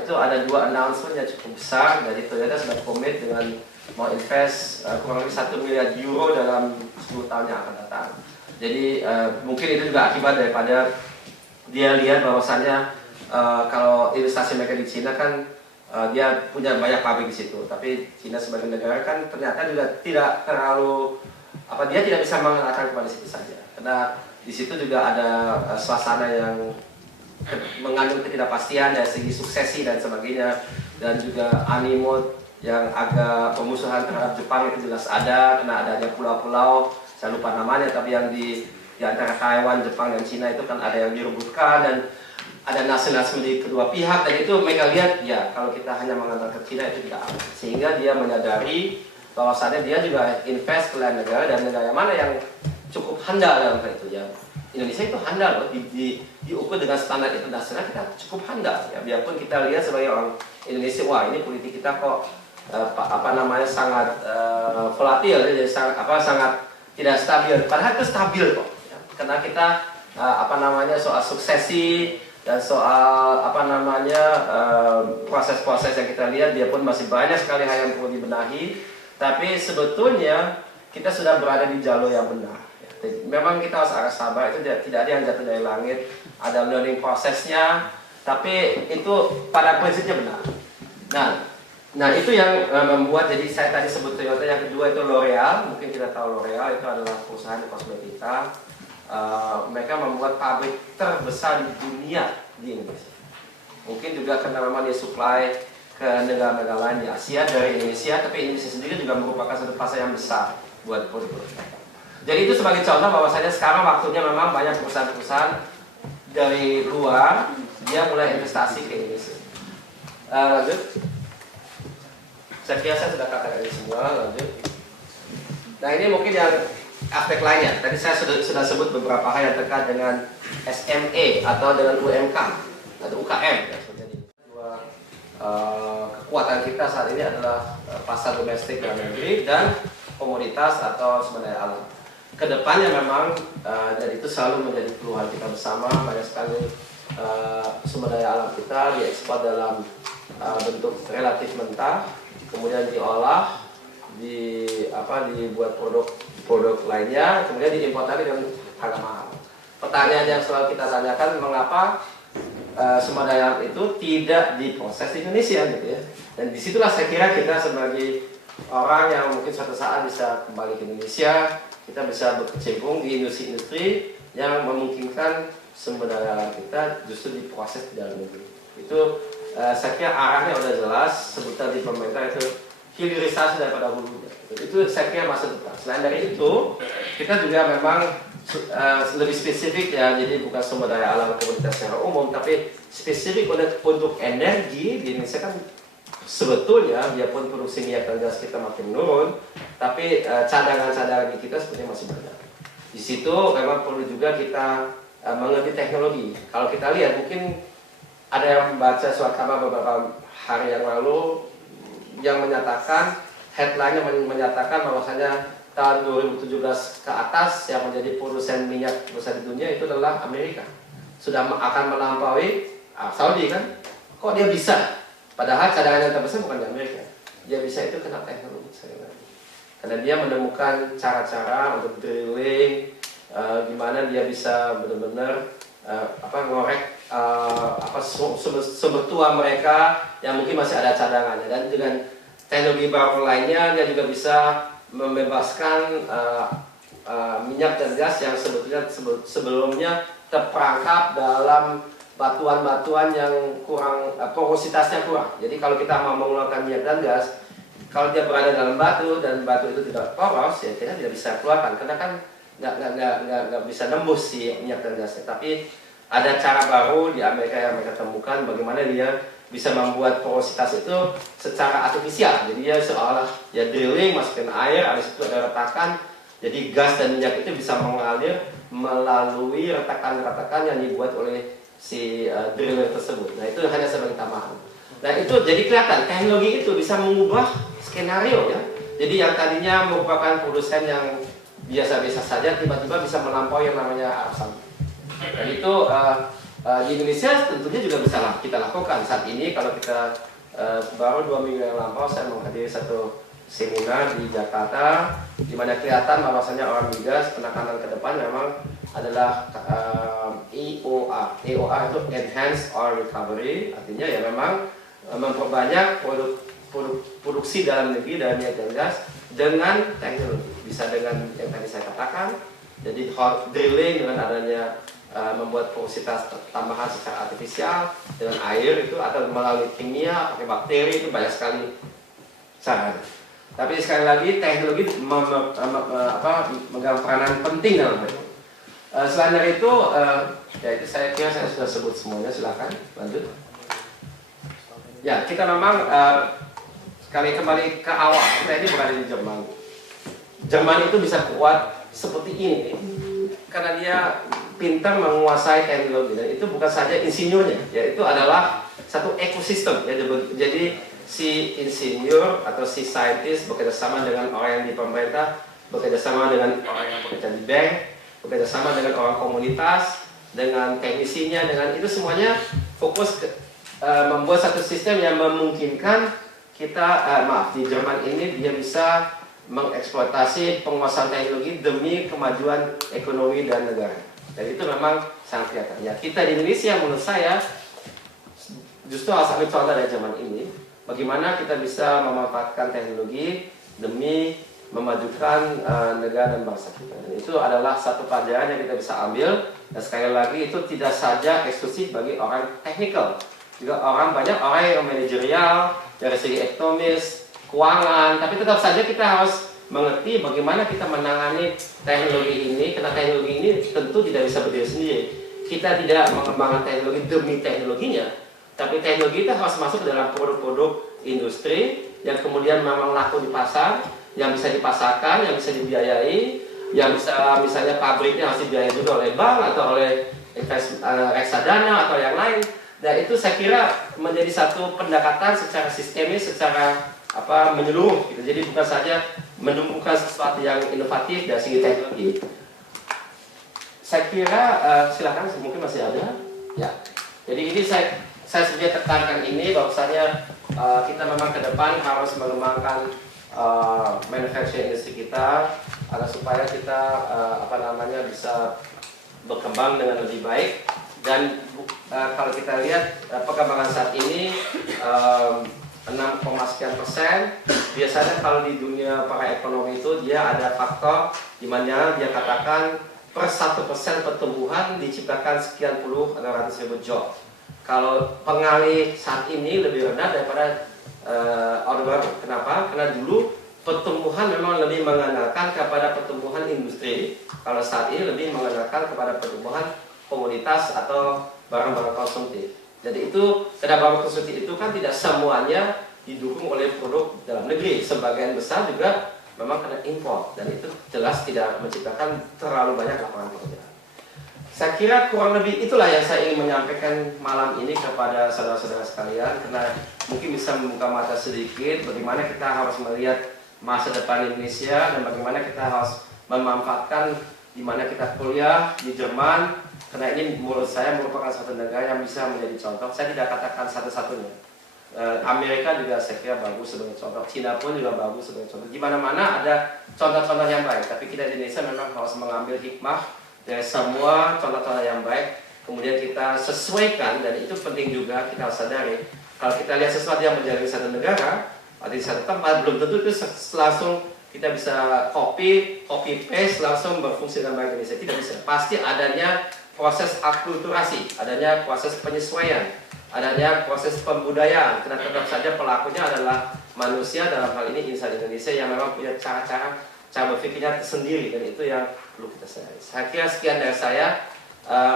itu ada 2 announcement yang cukup besar. Dari Toyota sudah komit dengan mau invest kurang lebih 1 miliar euro dalam 10 tahun yang akan datang. Jadi mungkin itu juga akibat daripada dia lihat bahwasannya kalau investasi mereka di Cina kan dia punya banyak pabrik di situ, tapi Cina sebagai negara kan ternyata juga tidak terlalu dia tidak bisa mengenalkan kepada situ saja, karena di situ juga ada suasana yang mengandung ketidakpastian dari segi suksesi dan sebagainya, dan juga animo yang agak pemusuhan terhadap Jepang itu jelas ada, karena adanya pulau-pulau, saya lupa namanya, tapi yang di antara Taiwan, Jepang, dan Cina itu kan ada yang direbutkan, dan ada nasionalisme di kedua pihak, dan itu mereka lihat ya kalau kita hanya mengandalkan Cina itu tidak aman. Sehingga dia menyadari bahwasannya dia juga invest ke lain negara, dan negara mana yang cukup handal dalam hal itu ya. Indonesia itu handal loh, diukur dengan standar internasional kita cukup handal ya. Biarpun kita lihat sebagai orang Indonesia, wah ini politik kita kok sangat volatil, jadi sangat tidak stabil. Padahal itu stabil kok ya. Karena kita soal suksesi dan soal proses-proses yang kita lihat, dia pun masih banyak sekali hal yang perlu dibenahi. Tapi sebetulnya kita sudah berada di jalur yang benar. Memang kita harus agak sabar, itu tidak ada yang jatuh dari langit, ada learning prosesnya, tapi itu pada prinsipnya benar. Nah itu yang membuat, jadi saya tadi sebut Toyota, yang kedua itu L'Oreal. Mungkin kita tahu L'Oreal itu adalah perusahaan kosmetika. Mereka membuat pabrik terbesar di dunia di Indonesia. Mungkin juga karena memang dia supply ke negara-negara lain di Asia dari Indonesia, tapi Indonesia sendiri juga merupakan satu pasar yang besar buat produk mereka. Jadi itu sebagai contoh bahwasanya sekarang waktunya memang banyak perusahaan-perusahaan dari luar dia mulai investasi ke Indonesia. Lanjut. Saya kira saya sudah katakan ini semua. Lanjut. Nah ini mungkin yang aspek lainnya. Tadi saya sudah sebut beberapa hal yang terkait dengan SME atau dengan UMK atau UKM. Kekuatan kita saat ini adalah pasar domestik dalam negeri dan komoditas atau sumber daya alam. Kedepannya memang dan itu selalu menjadi keluhan kita bersama, banyak sekali sumber daya alam kita diekspor dalam bentuk relatif mentah, kemudian diolah, dibuat produk lainnya, kemudian diimpor lagi dengan harga mahal. Pertanyaan yang selalu kita tanyakan, mengapa sumber daya alam itu tidak diproses di Indonesia gitu ya. Dan disitulah saya kira kita sebagai orang yang mungkin suatu saat bisa kembali ke Indonesia, kita bisa berkecimpung di industri-industri yang memungkinkan sumber daya alam kita justru diproses di dalam negeri. Itu saya kira arahnya sudah jelas, sebutan di pemerintah itu hilirisasi daripada hulunya. Itu saya kira masa depan. Selain dari itu, kita juga memang lebih spesifik ya, jadi bukan sumber daya alam komoditas secara umum, tapi spesifik untuk energi di Indonesia kan sebetulnya biarpun produksi minyak dan gas kita makin menurun, tapi cadangan-cadangan di kita sebenarnya masih banyak. Di situ memang perlu juga kita mengerti teknologi. Kalau kita lihat, mungkin ada yang membaca surat kabar beberapa hari yang lalu yang menyatakan, headline-nya menyatakan bahwasanya tahun 2017 ke atas yang menjadi produsen minyak besar di dunia itu adalah Amerika. Sudah akan melampaui Saudi kan? Kok dia bisa? Padahal cadangan yang terbesar bukan di Amerika. Dia bisa itu kena teknologi sekali lagi. Karena dia menemukan cara-cara untuk drilling, gimana dia bisa benar-benar ngorek sumber tua mereka yang mungkin masih ada cadangannya, dan dengan teknologi baru lainnya dia juga bisa membebaskan minyak dan gas yang sebetulnya sebelumnya terperangkap dalam batuan-batuan yang kurang, porositasnya kurang. Jadi kalau kita mau mengeluarkan minyak dan gas, kalau dia berada dalam batu dan batu itu tidak poros, ya kita tidak bisa keluarkan karena kan nggak bisa nembus si minyak dan gasnya. Tapi ada cara baru di Amerika yang mereka temukan bagaimana dia bisa membuat porositas itu secara artifisial. Jadi dia seolah ya drilling, masukin air, habis itu ada retakan, jadi gas dan minyak itu bisa mengalir melalui retakan-retakan yang dibuat oleh si driller tersebut. Nah itu hanya sebagai tambahan. Nah itu jadi kelihatan teknologi itu bisa mengubah skenario ya. Jadi yang tadinya merupakan produsen yang biasa-biasa saja tiba-tiba bisa melampaui yang namanya Arab Saudi. Dan itu di Indonesia tentunya juga bisa kita lakukan saat ini. Kalau kita baru 2 minggu yang lampau saya menghadiri satu seminar di Jakarta di mana kelihatan bahwasanya orang migas penekanan ke depan memang adalah EOR. EOR itu Enhanced Oil Recovery, artinya ya memang memperbanyak produksi dalam negeri dari minyak dan gas dengan teknologi. Bisa dengan yang tadi saya katakan, jadi hot drilling dengan adanya membuat porositas tambahan secara artifisial dengan air itu, atau melalui kimia pakai bakteri, itu banyak sekali caranya. Tapi sekali lagi teknologi memegang peranan penting dalam hal ini. Selain dari itu, ya itu saya kira saya sudah sebut semuanya. Silakan lanjut. Ya kita memang kembali ke awal, kita ini berada di Jerman. Jerman itu bisa kuat seperti ini karena dia pintar menguasai teknologi, dan itu bukan saja insinyurnya, ya itu adalah satu ekosistem ya. Jadi si insinyur atau si scientist bekerja sama dengan orang yang di pemerintah, bekerja sama dengan orang yang bekerja di bank, bekerja sama dengan orang komunitas, dengan teknisinya, dengan itu semuanya fokus ke membuat satu sistem yang memungkinkan kita di Jerman ini dia bisa mengeksploitasi penguasaan teknologi demi kemajuan ekonomi dan negara. Dan itu memang sangat kelihatan. Ya, kita di Indonesia menurut saya justru harus ambil contoh dari zaman ini. Bagaimana kita bisa memanfaatkan teknologi demi memajukan negara dan bangsa kita. Dan itu adalah satu pelajaran yang kita bisa ambil. Dan sekali lagi itu tidak saja eksklusif bagi orang teknikal. Juga banyak orang yang manajerial dari segi ekonomis, keuangan. Tapi tetap saja kita harus mengerti bagaimana kita menangani teknologi ini, karena teknologi ini tentu tidak bisa berdiri sendiri. Kita tidak mengembangkan teknologi demi teknologinya, tapi teknologi itu harus masuk ke dalam produk-produk industri yang kemudian memang laku di pasar, yang bisa dipasarkan, yang bisa dibiayai, yang bisa misalnya pabriknya harus dibiayai juga oleh bank atau oleh reksadana atau yang lain. Dan itu saya kira menjadi satu pendekatan secara sistemis, secara menyeluruh gitu. Jadi bukan saja menemukan sesuatu yang inovatif dari segi teknologi. Saya kira silakan, mungkin masih ada. Ya. Jadi ini saya sebenarnya tekankan ini bahwasanya kita memang ke depan harus mengembangkan manufacturing industri kita agar supaya kita bisa berkembang dengan lebih baik. Dan kalau kita lihat perkembangan saat ini 6,sekian%. Biasanya kalau di dunia para ekonomi itu dia ada faktor di mana dia katakan per 1% pertumbuhan diciptakan sekian puluh atau ratus ribu job. Kalau pengalih saat ini lebih rendah daripada Orde Baru. Kenapa? Karena dulu pertumbuhan memang lebih mengenalkan kepada pertumbuhan industri. Kalau saat ini lebih mengenalkan kepada pertumbuhan komoditas atau barang-barang konsumtif. Jadi itu, barang konsumtif itu kan tidak semuanya didukung oleh produk dalam negeri. Sebagian besar juga memang kena impor, dan itu jelas tidak menciptakan terlalu banyak lapangan kerja. Saya kira kurang lebih itulah yang saya ingin menyampaikan malam ini kepada saudara-saudara sekalian, karena mungkin bisa membuka mata sedikit bagaimana kita harus melihat masa depan Indonesia dan bagaimana kita harus memanfaatkan di mana kita kuliah di Jerman, karena ini menurut saya merupakan satu negara yang bisa menjadi contoh. Saya tidak katakan satu-satunya. Amerika juga saya kira bagus sebagai contoh, Cina pun juga bagus sebagai contoh. Di mana-mana ada contoh-contoh yang baik, tapi kita di Indonesia memang harus mengambil hikmah dari semua contoh-contoh yang baik, kemudian kita sesuaikan, dan itu penting juga kita harus sadari. Kalau kita lihat sesuatu yang menjadi satu negara, di satu tempat, belum tentu itu langsung kita bisa copy paste langsung berfungsi dengan baik Indonesia. Tidak bisa. Pasti adanya proses akulturasi, adanya proses penyesuaian, adanya proses pembudayaan. Karena tetap saja pelakunya adalah manusia, dalam hal ini insan Indonesia yang memang punya cara berpikirnya tersendiri, dan itu yang perlu kita sadari. Saya kira sekian dari saya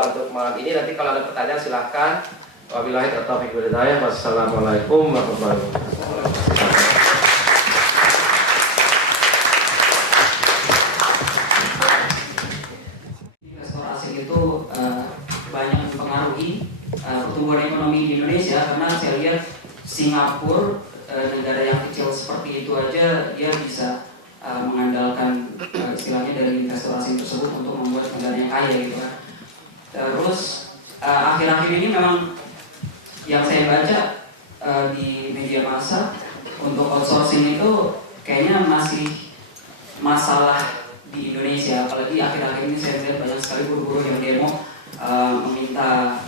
untuk malam ini. Nanti kalau ada pertanyaan silahkan. Wabillahi taufiq wal hidayah. Wassalamualaikum warahmatullahi wabarakatuh. Investor asing itu banyak mempengaruhi pertumbuhan ekonomi di Indonesia, karena saya lihat Singapura, negara yang kecil seperti itu aja dia bisa mengandalkan istilahnya dari investor asing tersebut untuk membuat negaranya kaya gitu kan. Terus akhir-akhir ini memang yang saya baca di media massa untuk outsourcing itu kayaknya masih masalah di Indonesia, apalagi akhir-akhir ini saya lihat banyak sekali buruh-buruh yang demo meminta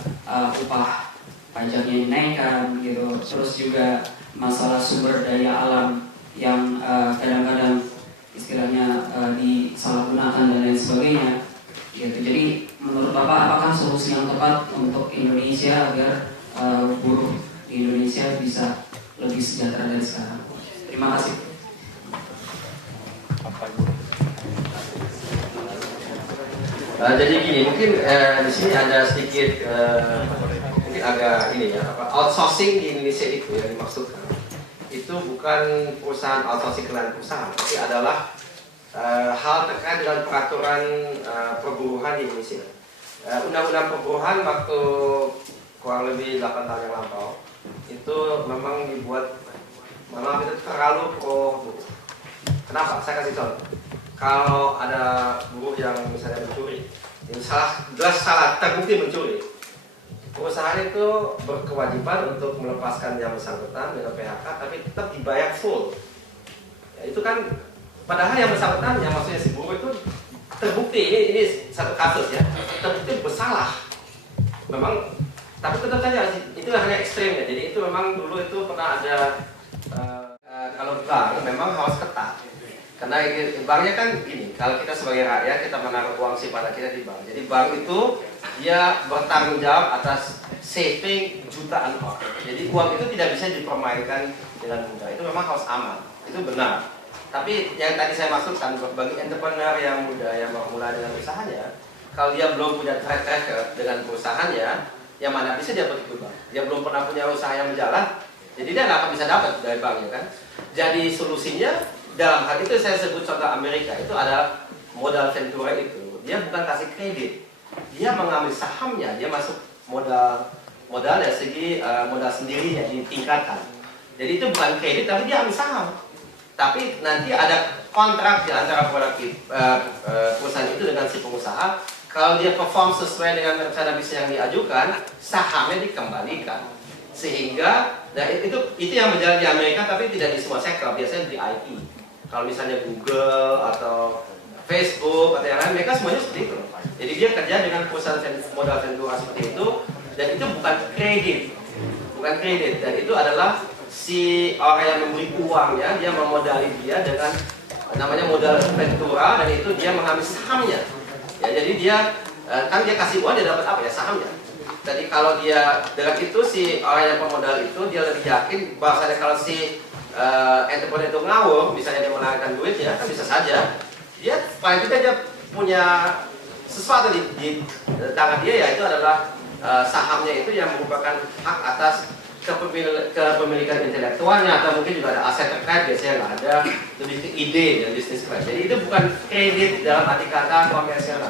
upah pajaknya dinaikkan gitu. Terus juga masalah sumber daya alam yang kadang-kadang istilahnya disalahgunakan dan lain sebagainya gitu. Jadi menurut Bapak, apakah solusi yang tepat untuk Indonesia agar buruh di Indonesia bisa lebih sejahtera dari sekarang? Terima kasih. Jadi gini, mungkin di sini ada sedikit mungkin agak ini ya, outsourcing di Indonesia itu yang dimaksudkan itu bukan perusahaan outsourcing ke lain perusahaan, tapi adalah hal terkait dengan peraturan perburuhan di Indonesia. Undang-undang perburuhan waktu kurang lebih 8 tahun yang lampau itu memang dibuat memang itu terlalu pro buruh. Kenapa? Saya kasih contoh. Kalau ada buruh yang misalnya mencuri, yang jelas salah, terbukti mencuri, perusahaan itu berkewajiban untuk melepaskan yang bersangkutan dengan PHK, tapi tetap dibayar full. Ya, itu kan padahal yang bersangkutan, yang maksudnya si buruh itu terbukti, ini satu kasus ya, terbukti bersalah. Memang, tapi tetap saja itu hanya ekstrimnya. Jadi itu memang dulu itu pernah ada kalau bank memang harus ketat. Karena banknya kan gini, kalau kita sebagai rakyat kita menaruh uang simpanan kita di bank. Jadi bank itu dia bertanggung jawab atas saving jutaan orang. Jadi uang itu tidak bisa dipermainkan dengan mudah. Itu memang harus aman. Itu benar. Tapi yang tadi saya maksudkan bagi entrepreneur yang muda yang mau mulai dengan usahanya, kalau dia belum punya track record dengan perusahaannya, yang mana bisa dia pergi ke bank. Dia belum pernah punya usaha yang berjalan, jadi dia nggak akan bisa dapat dari banknya kan. Jadi solusinya dalam hal itu saya sebut contoh Amerika itu ada modal ventura itu. Dia bukan kasih kredit, dia mengambil sahamnya, dia masuk modal dari segi modal sendirinya ditingkatkan. Jadi itu bukan kredit tapi dia ambil saham. Tapi nanti ada kontrak di antara perusahaan itu dengan si pengusaha. Kalau dia perform sesuai dengan rencana bisnis yang diajukan, sahamnya dikembalikan. Sehingga nah itu yang berjalan di Amerika, tapi tidak di semua sektor. Biasanya di IT. Kalau misalnya Google atau Facebook atau yang lain, mereka semuanya seperti itu. Jadi dia kerja dengan perusahaan modal ventura seperti itu, dan itu bukan kredit, dan itu adalah si orang yang memberi uangnya, dia memodali dia dengan namanya modal ventura, dan itu dia mengambil sahamnya. Ya, jadi dia kan dia kasih uang, dia dapat apa ya, sahamnya. Jadi kalau dia dengan itu si orang yang pemodal itu dia lebih yakin bahwasanya kalau si entrepreneur itu ngawur, misalnya dia menanyakan duit ya, kan bisa saja dia paling tidak dia punya sesuatu di tangan dia, yaitu adalah sahamnya itu yang merupakan hak atas kepemilikan intelektualnya, atau mungkin juga ada aset terkait, biasanya nggak ada, lebih ke ide dan bisnis plan. Jadi itu bukan kredit dalam arti kata komersial,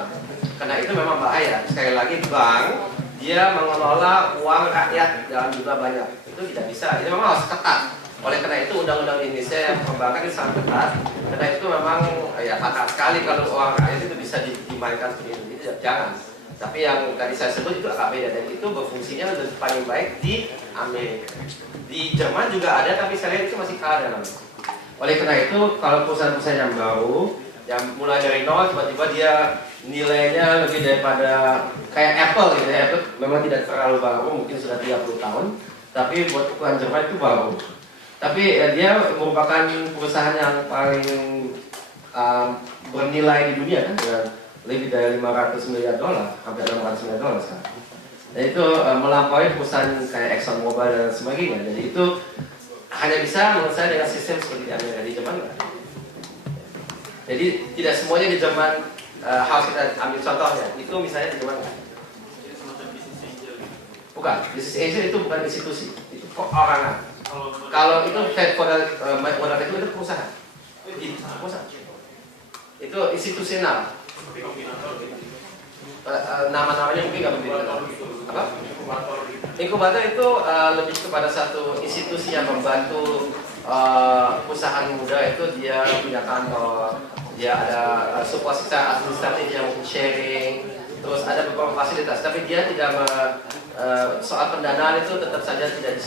karena itu memang bahaya. Sekali lagi, bank dia mengelola uang rakyat dalam jumlah banyak, itu tidak bisa, itu memang harus ketat. Oleh karena itu undang-undang Indonesia yang perbankan itu sangat ketat, karena itu memang ya fatal sekali kalau uang rakyat itu bisa dimainkan seperti itu. Jadi jangan. Tapi yang tadi saya sebut itu agak beda, dan itu berfungsinya lebih paling baik di Amerika. Di Jerman juga ada, tapi saya lihat itu masih kalah dalam. Oleh karena itu kalau perusahaan-perusahaan yang baru, yang mulai dari nol, tiba-tiba dia nilainya lebih daripada kayak Apple gitu ya. Apple memang tidak terlalu baru, mungkin sudah 30 tahun, tapi buat ukuran Jerman itu baru. Tapi dia merupakan perusahaan yang paling bernilai di dunia kan, dengan lebih dari 500 miliar dolar, hampir 600 miliar dolar sekarang. Dan itu melampaui perusahaan kayak Exxon Mobil dan sebagainya. Jadi itu hanya bisa menurut saya dengan sistem seperti di Amerika. Di Jerman enggak. Jadi tidak semuanya di Jerman harus kita ambil contohnya. Itu misalnya di Jerman enggak. Bukan, business angel itu bukan institusi, itu perorangan. Kalau itu modal itu perusahaan. Itu institusional. Nama-namanya mungkin nggak begitu. Apa? Inkubator itu lebih kepada satu institusi yang membantu perusahaan muda itu, dia punya kantor, dia ada support secara administratif yang sharing, terus ada beberapa fasilitas, tapi dia tidak soal pendanaan itu tetap saja tidak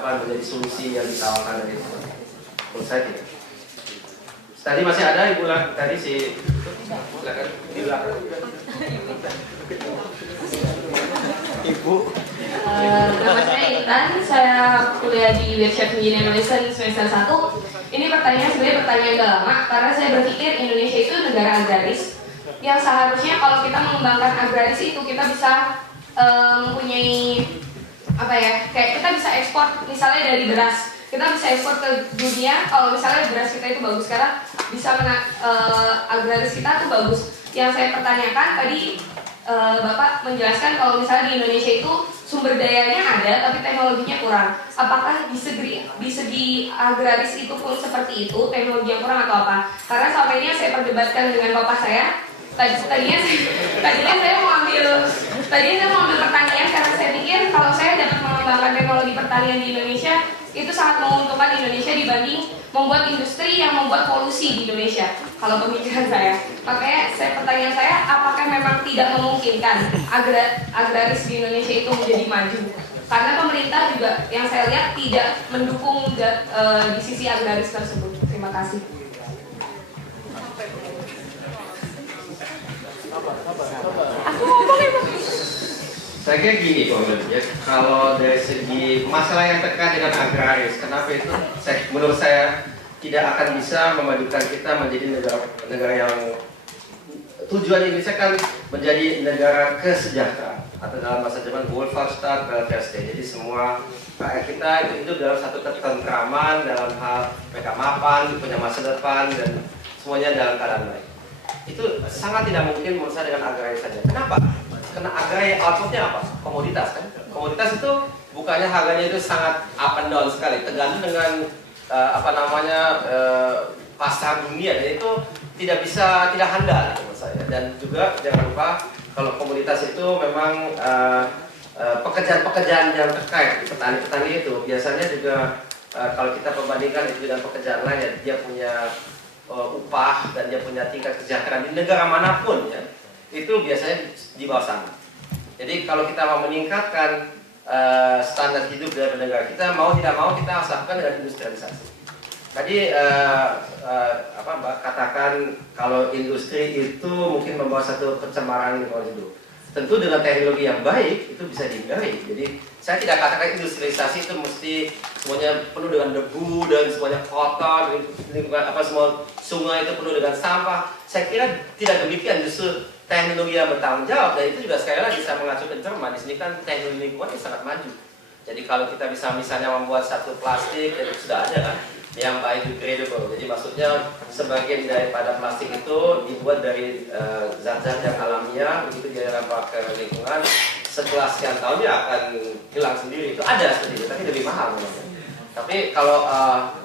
menjadi solusi yang ditawarkan dari itu. Menurut saya tidak. Tadi masih ada ibu tadi si silakan di belakang. Ibu. Nama saya Intan, saya kuliah di Wirtschaft Indonesia semester 1. Ini pertanyaan sebenarnya pertanyaan agak lama, karena saya berpikir Indonesia itu negara agraris, yang seharusnya kalau kita mengembangkan agraris itu kita bisa mempunyai kayak kita bisa ekspor misalnya dari beras. Kita bisa ekspor ke dunia kalau misalnya beras kita itu bagus, karena bisa agraris kita tuh bagus. Yang saya pertanyakan tadi Bapak menjelaskan kalau misalnya di Indonesia itu sumber dayanya ada tapi teknologinya kurang. Apakah di segi agraris itu pun seperti itu, teknologi yang kurang atau apa? Karena sampai ini saya perdebatkan dengan bapak saya. Tadinya saya mau ambil pertanian, karena saya pikir kalau saya dapat mengembangkan teknologi pertanian di Indonesia itu sangat menguntungkan Indonesia dibanding membuat industri yang membuat polusi di Indonesia. Kalau pemikiran saya, makanya pertanyaan saya, apakah memang tidak memungkinkan agraris di Indonesia itu menjadi maju? Karena pemerintah juga yang saya lihat tidak mendukung di sisi agraris tersebut. Terima kasih. Aku ngomong ya, Bang. Saya kira gini ya, kalau dari segi masalah yang terkait dengan agraris, kenapa itu menurut saya tidak akan bisa memajukan kita menjadi negara yang tujuan Indonesia kan menjadi negara kesejahteraan, atau dalam bahasa Jerman Wohlfahrtsstaat, Welfare-State. Jadi semua rakyat kita itu hidup dalam satu ketentraman, dalam hal mereka mapan, punya masa depan, dan semuanya dalam keadaan baik. Itu sangat tidak mungkin menurut saya dengan agraris saja. Kenapa? Karena agraris outputnya apa? Komoditas kan? Komoditas itu bukannya harganya itu sangat up and down sekali, tergantung dengan pasar dunia, dan itu tidak handal menurut saya. Dan juga jangan lupa kalau komoditas itu memang pekerjaan-pekerjaan yang terkait petani-petani itu biasanya juga kalau kita perbandingkan itu dengan pekerjaan lain, ya, dia punya upah dan dia punya tingkat kesejahteraan di negara manapun, ya, itu biasanya di bawah sana. Jadi kalau kita mau meningkatkan standar hidup dari negara kita, mau tidak mau kita harus lakukan dengan industrialisasi. Tadi Mbak katakan kalau industri itu mungkin membawa satu pencemaran lingkungan hidup. Tentu dengan teknologi yang baik itu bisa dihindari. Jadi saya tidak katakan industrialisasi itu mesti semuanya penuh dengan debu dan semuanya kotor, lingkungan semua sungai itu penuh dengan sampah. Saya kira tidak demikian, justru teknologi yang bertanggung jawab, dan itu juga sekali lagi saya mengacu ke Jerman. Di sini kan teknologi lingkungan sangat maju. Jadi kalau kita bisa misalnya membuat satu plastik, itu sudah ada kan, yang biodegradable. Jadi maksudnya sebagian daripada plastik itu dibuat dari zat-zat yang alamiah, begitu dia dampak ke lingkungan, setelah sekian tahun dia akan hilang sendiri. Itu ada seperti itu, tapi lebih mahal memang. Tapi kalau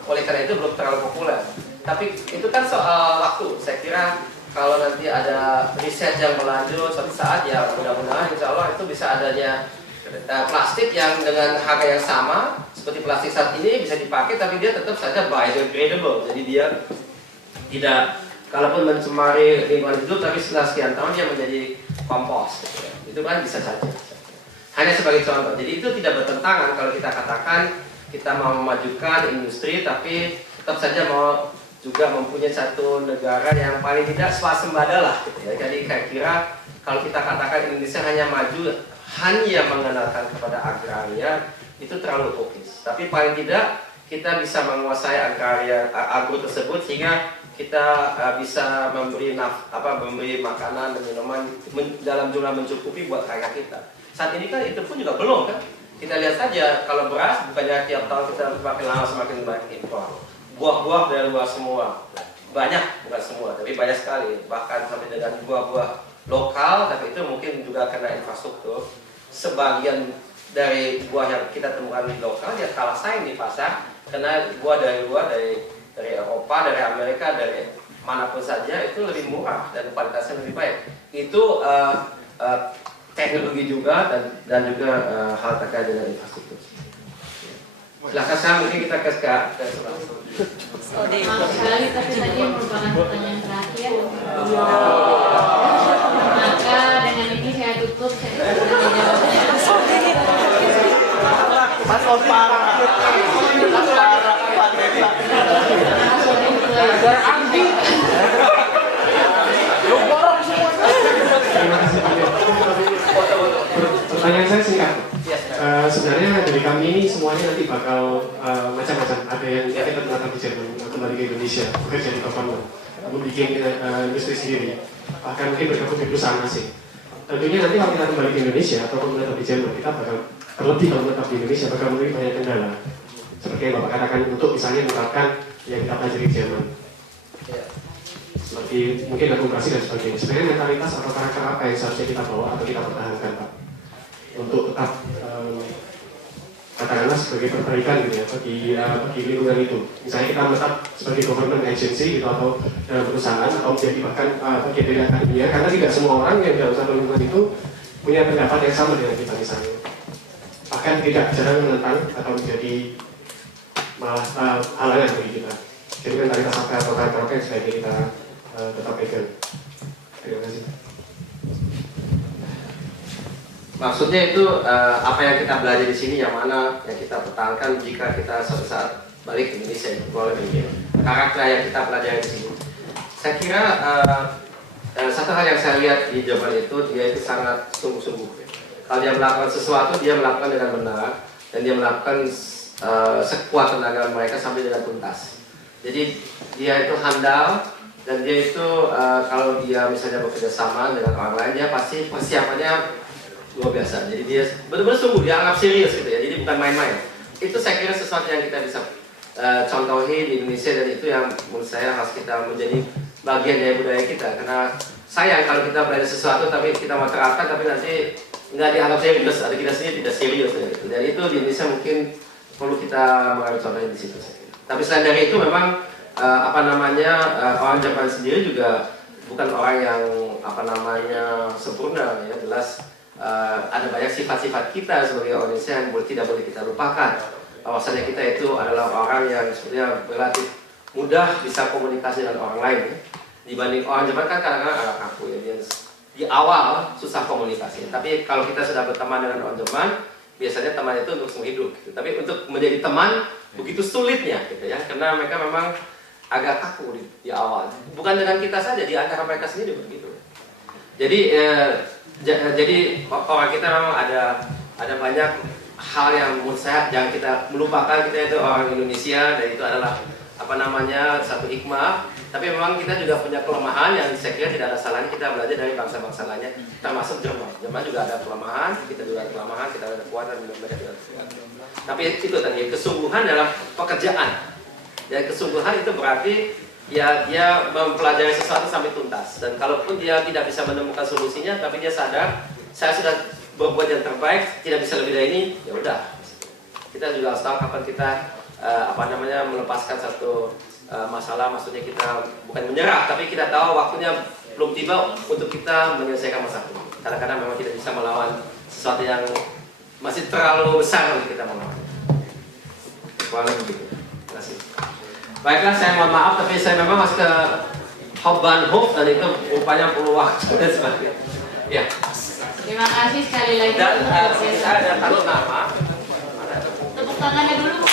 oleh karena itu belum terlalu populer. Tapi itu kan soal waktu. Saya kira kalau nanti ada riset yang berlanjut suatu saat, ya mudah-mudahan insya Allah itu bisa adanya plastik yang dengan harga yang sama seperti plastik saat ini bisa dipakai, tapi dia tetap saja biodegradable. Jadi dia tidak, kalaupun mencemari lingkungan hidup, tapi setelah sekian tahun dia menjadi kompos. Itu kan bisa saja. Hanya sebagai contoh. Jadi itu tidak bertentangan kalau kita katakan kita mau memajukan industri, tapi tetap saja mau juga mempunyai satu negara yang paling tidak swasembada lah. Gitu ya. Jadi saya kira kalau kita katakan Indonesia hanya maju hanya mengandalkan kepada agraria, itu terlalu utopis. Tapi paling tidak kita bisa menguasai agro tersebut sehingga kita bisa memberi memberi makanan dan minuman dalam jumlah mencukupi buat rakyat kita. Saat ini kan itu pun juga belum kan. Kita lihat saja kalau beras bukannya tiap tahun kita semakin lama semakin banyak impor. Buah-buah dari luar semua. Banyak, bukan semua, tapi banyak sekali. Bahkan sampai dengan buah-buah lokal, tapi itu mungkin juga karena infrastruktur. Sebagian dari buah yang kita temukan di lokal ya kalah saing di pasar, karena buah dari luar, dari Eropa, dari Amerika, dari manapun saja itu lebih murah dan kualitasnya lebih baik. Itu teknologi juga dan juga hal terkait dengan infrastruktur. Silahkan sekarang mungkin kita ke sebelah. Maaf sekali, tapi tadi merupakan pertanyaan terakhir. Maka dengan ini saya tutup. Mas Opara. Pertanyaan saya singkat. Sebenarnya dari kami ini semuanya nanti bakal macam-macam. Ada yang kita menetap di Jerman, kembali ke Indonesia, bekerja di government, lalu bikin industri sendiri, bahkan mungkin bergabung di perusahaan asing. Tentunya nanti kalau kita kembali ke Indonesia ataupun menetap di Jerman, kita bakal terlebih kalau menetap di Indonesia bakal memiliki banyak kendala. Seperti yang Bapak katakan, untuk misalnya menerapkan yang kita pelajari di Jerman. Seperti mungkin akumulasi dan sebagainya. Sebenarnya mentalitas atau karakter apa yang seharusnya kita bawa atau kita pertahankan, Pak? Untuk tetap katakanlah sebagai perbaikan gitu ya bagi lingkungan itu. Misalnya kita menetap sebagai government agency gitu, atau perusahaan atau menjadi bahkan bagian dari akademia, karena tidak semua orang yang dalam satu lingkungan itu punya pendapat yang sama dengan kita misalnya. Bahkan tidak jarang menentang atau menjadi malah halangan bagi kita. Jadi mentalitas apa atau karakter apa yang sebaiknya kita tetap pegang. Terima kasih. Maksudnya itu apa yang kita belajar di sini yang mana yang kita pertahankan jika kita suatu saat balik ke Indonesia, itu boleh begini. Karakter yang kita pelajari di sini. Saya kira satu hal yang saya lihat di Jerman itu dia itu sangat sungguh-sungguh. Kalau dia melakukan sesuatu dia melakukan dengan benar dan dia melakukan sekuat tenaga mereka sampai dengan tuntas. Jadi dia itu handal dan dia itu kalau dia misalnya bekerja sama dengan orang lain dia pasti persiapannya luar biasa. Jadi dia benar-benar sungguh, dia anggap serius gitu ya. Jadi bukan main-main. Itu saya kira sesuatu yang kita bisa contohi di Indonesia, dan itu yang menurut saya harus kita menjadi bagian dari budaya kita. Karena sayang kalau kita belajar sesuatu tapi kita mau terapkan tapi nanti nggak dianggap serius, atau kita sendiri tidak serius ya, gitu. Dan itu di Indonesia mungkin perlu kita mengambil contohnya di situ. Tapi selain dari itu memang orang Jerman sendiri juga bukan orang yang sempurna ya, jelas. Ada banyak sifat-sifat kita sebagai orang Indonesia yang tidak boleh kita lupakan. Bahwasanya kita itu adalah orang yang sebenarnya relatif mudah bisa komunikasi dengan orang lain ya. Dibanding orang Jerman kan kadang-kadang agak kaku ya, dia di awal susah komunikasi. Tapi kalau kita sudah berteman dengan orang Jerman, biasanya teman itu untuk seumur hidup gitu. Tapi untuk menjadi teman begitu sulitnya gitu ya, karena mereka memang agak kaku di awal. Bukan dengan kita saja, di antara mereka sendiri begitu. Jadi orang kita memang ada banyak hal yang menurut saya jangan kita melupakan. Kita itu orang Indonesia dan itu adalah satu hikmah Tapi memang kita juga punya kelemahan yang saya kira tidak ada salahnya kita belajar dari bangsa-bangsa lainnya, termasuk Jerman. Jerman juga ada kelemahan, kita juga ada kelemahan, kita ada kekuatan, mereka juga ada kekuatan. Tapi itu tadi kesungguhan dalam pekerjaan. Dan kesungguhan itu berarti ya dia mempelajari sesuatu sampai tuntas. Dan kalaupun dia tidak bisa menemukan solusinya, tapi dia sadar saya sudah berbuat yang terbaik, tidak bisa lebih dari ini, ya udah. Kita juga harus tahu kapan kita melepaskan satu masalah, maksudnya kita bukan menyerah, tapi kita tahu waktunya belum tiba untuk kita menyelesaikan masalah ini. Kadang-kadang memang tidak bisa melawan sesuatu yang masih terlalu besar untuk kita melawan. Kurang begitu. Terima kasih. Baiklah, saya mohon maaf, tapi saya memang masuk ke Hauptbahnhof dan itu rupanya perlu waktu dan sebagainya. Ya. Terima kasih sekali lagi. Dan saya ada taruh nama. Tepuk tangannya dulu.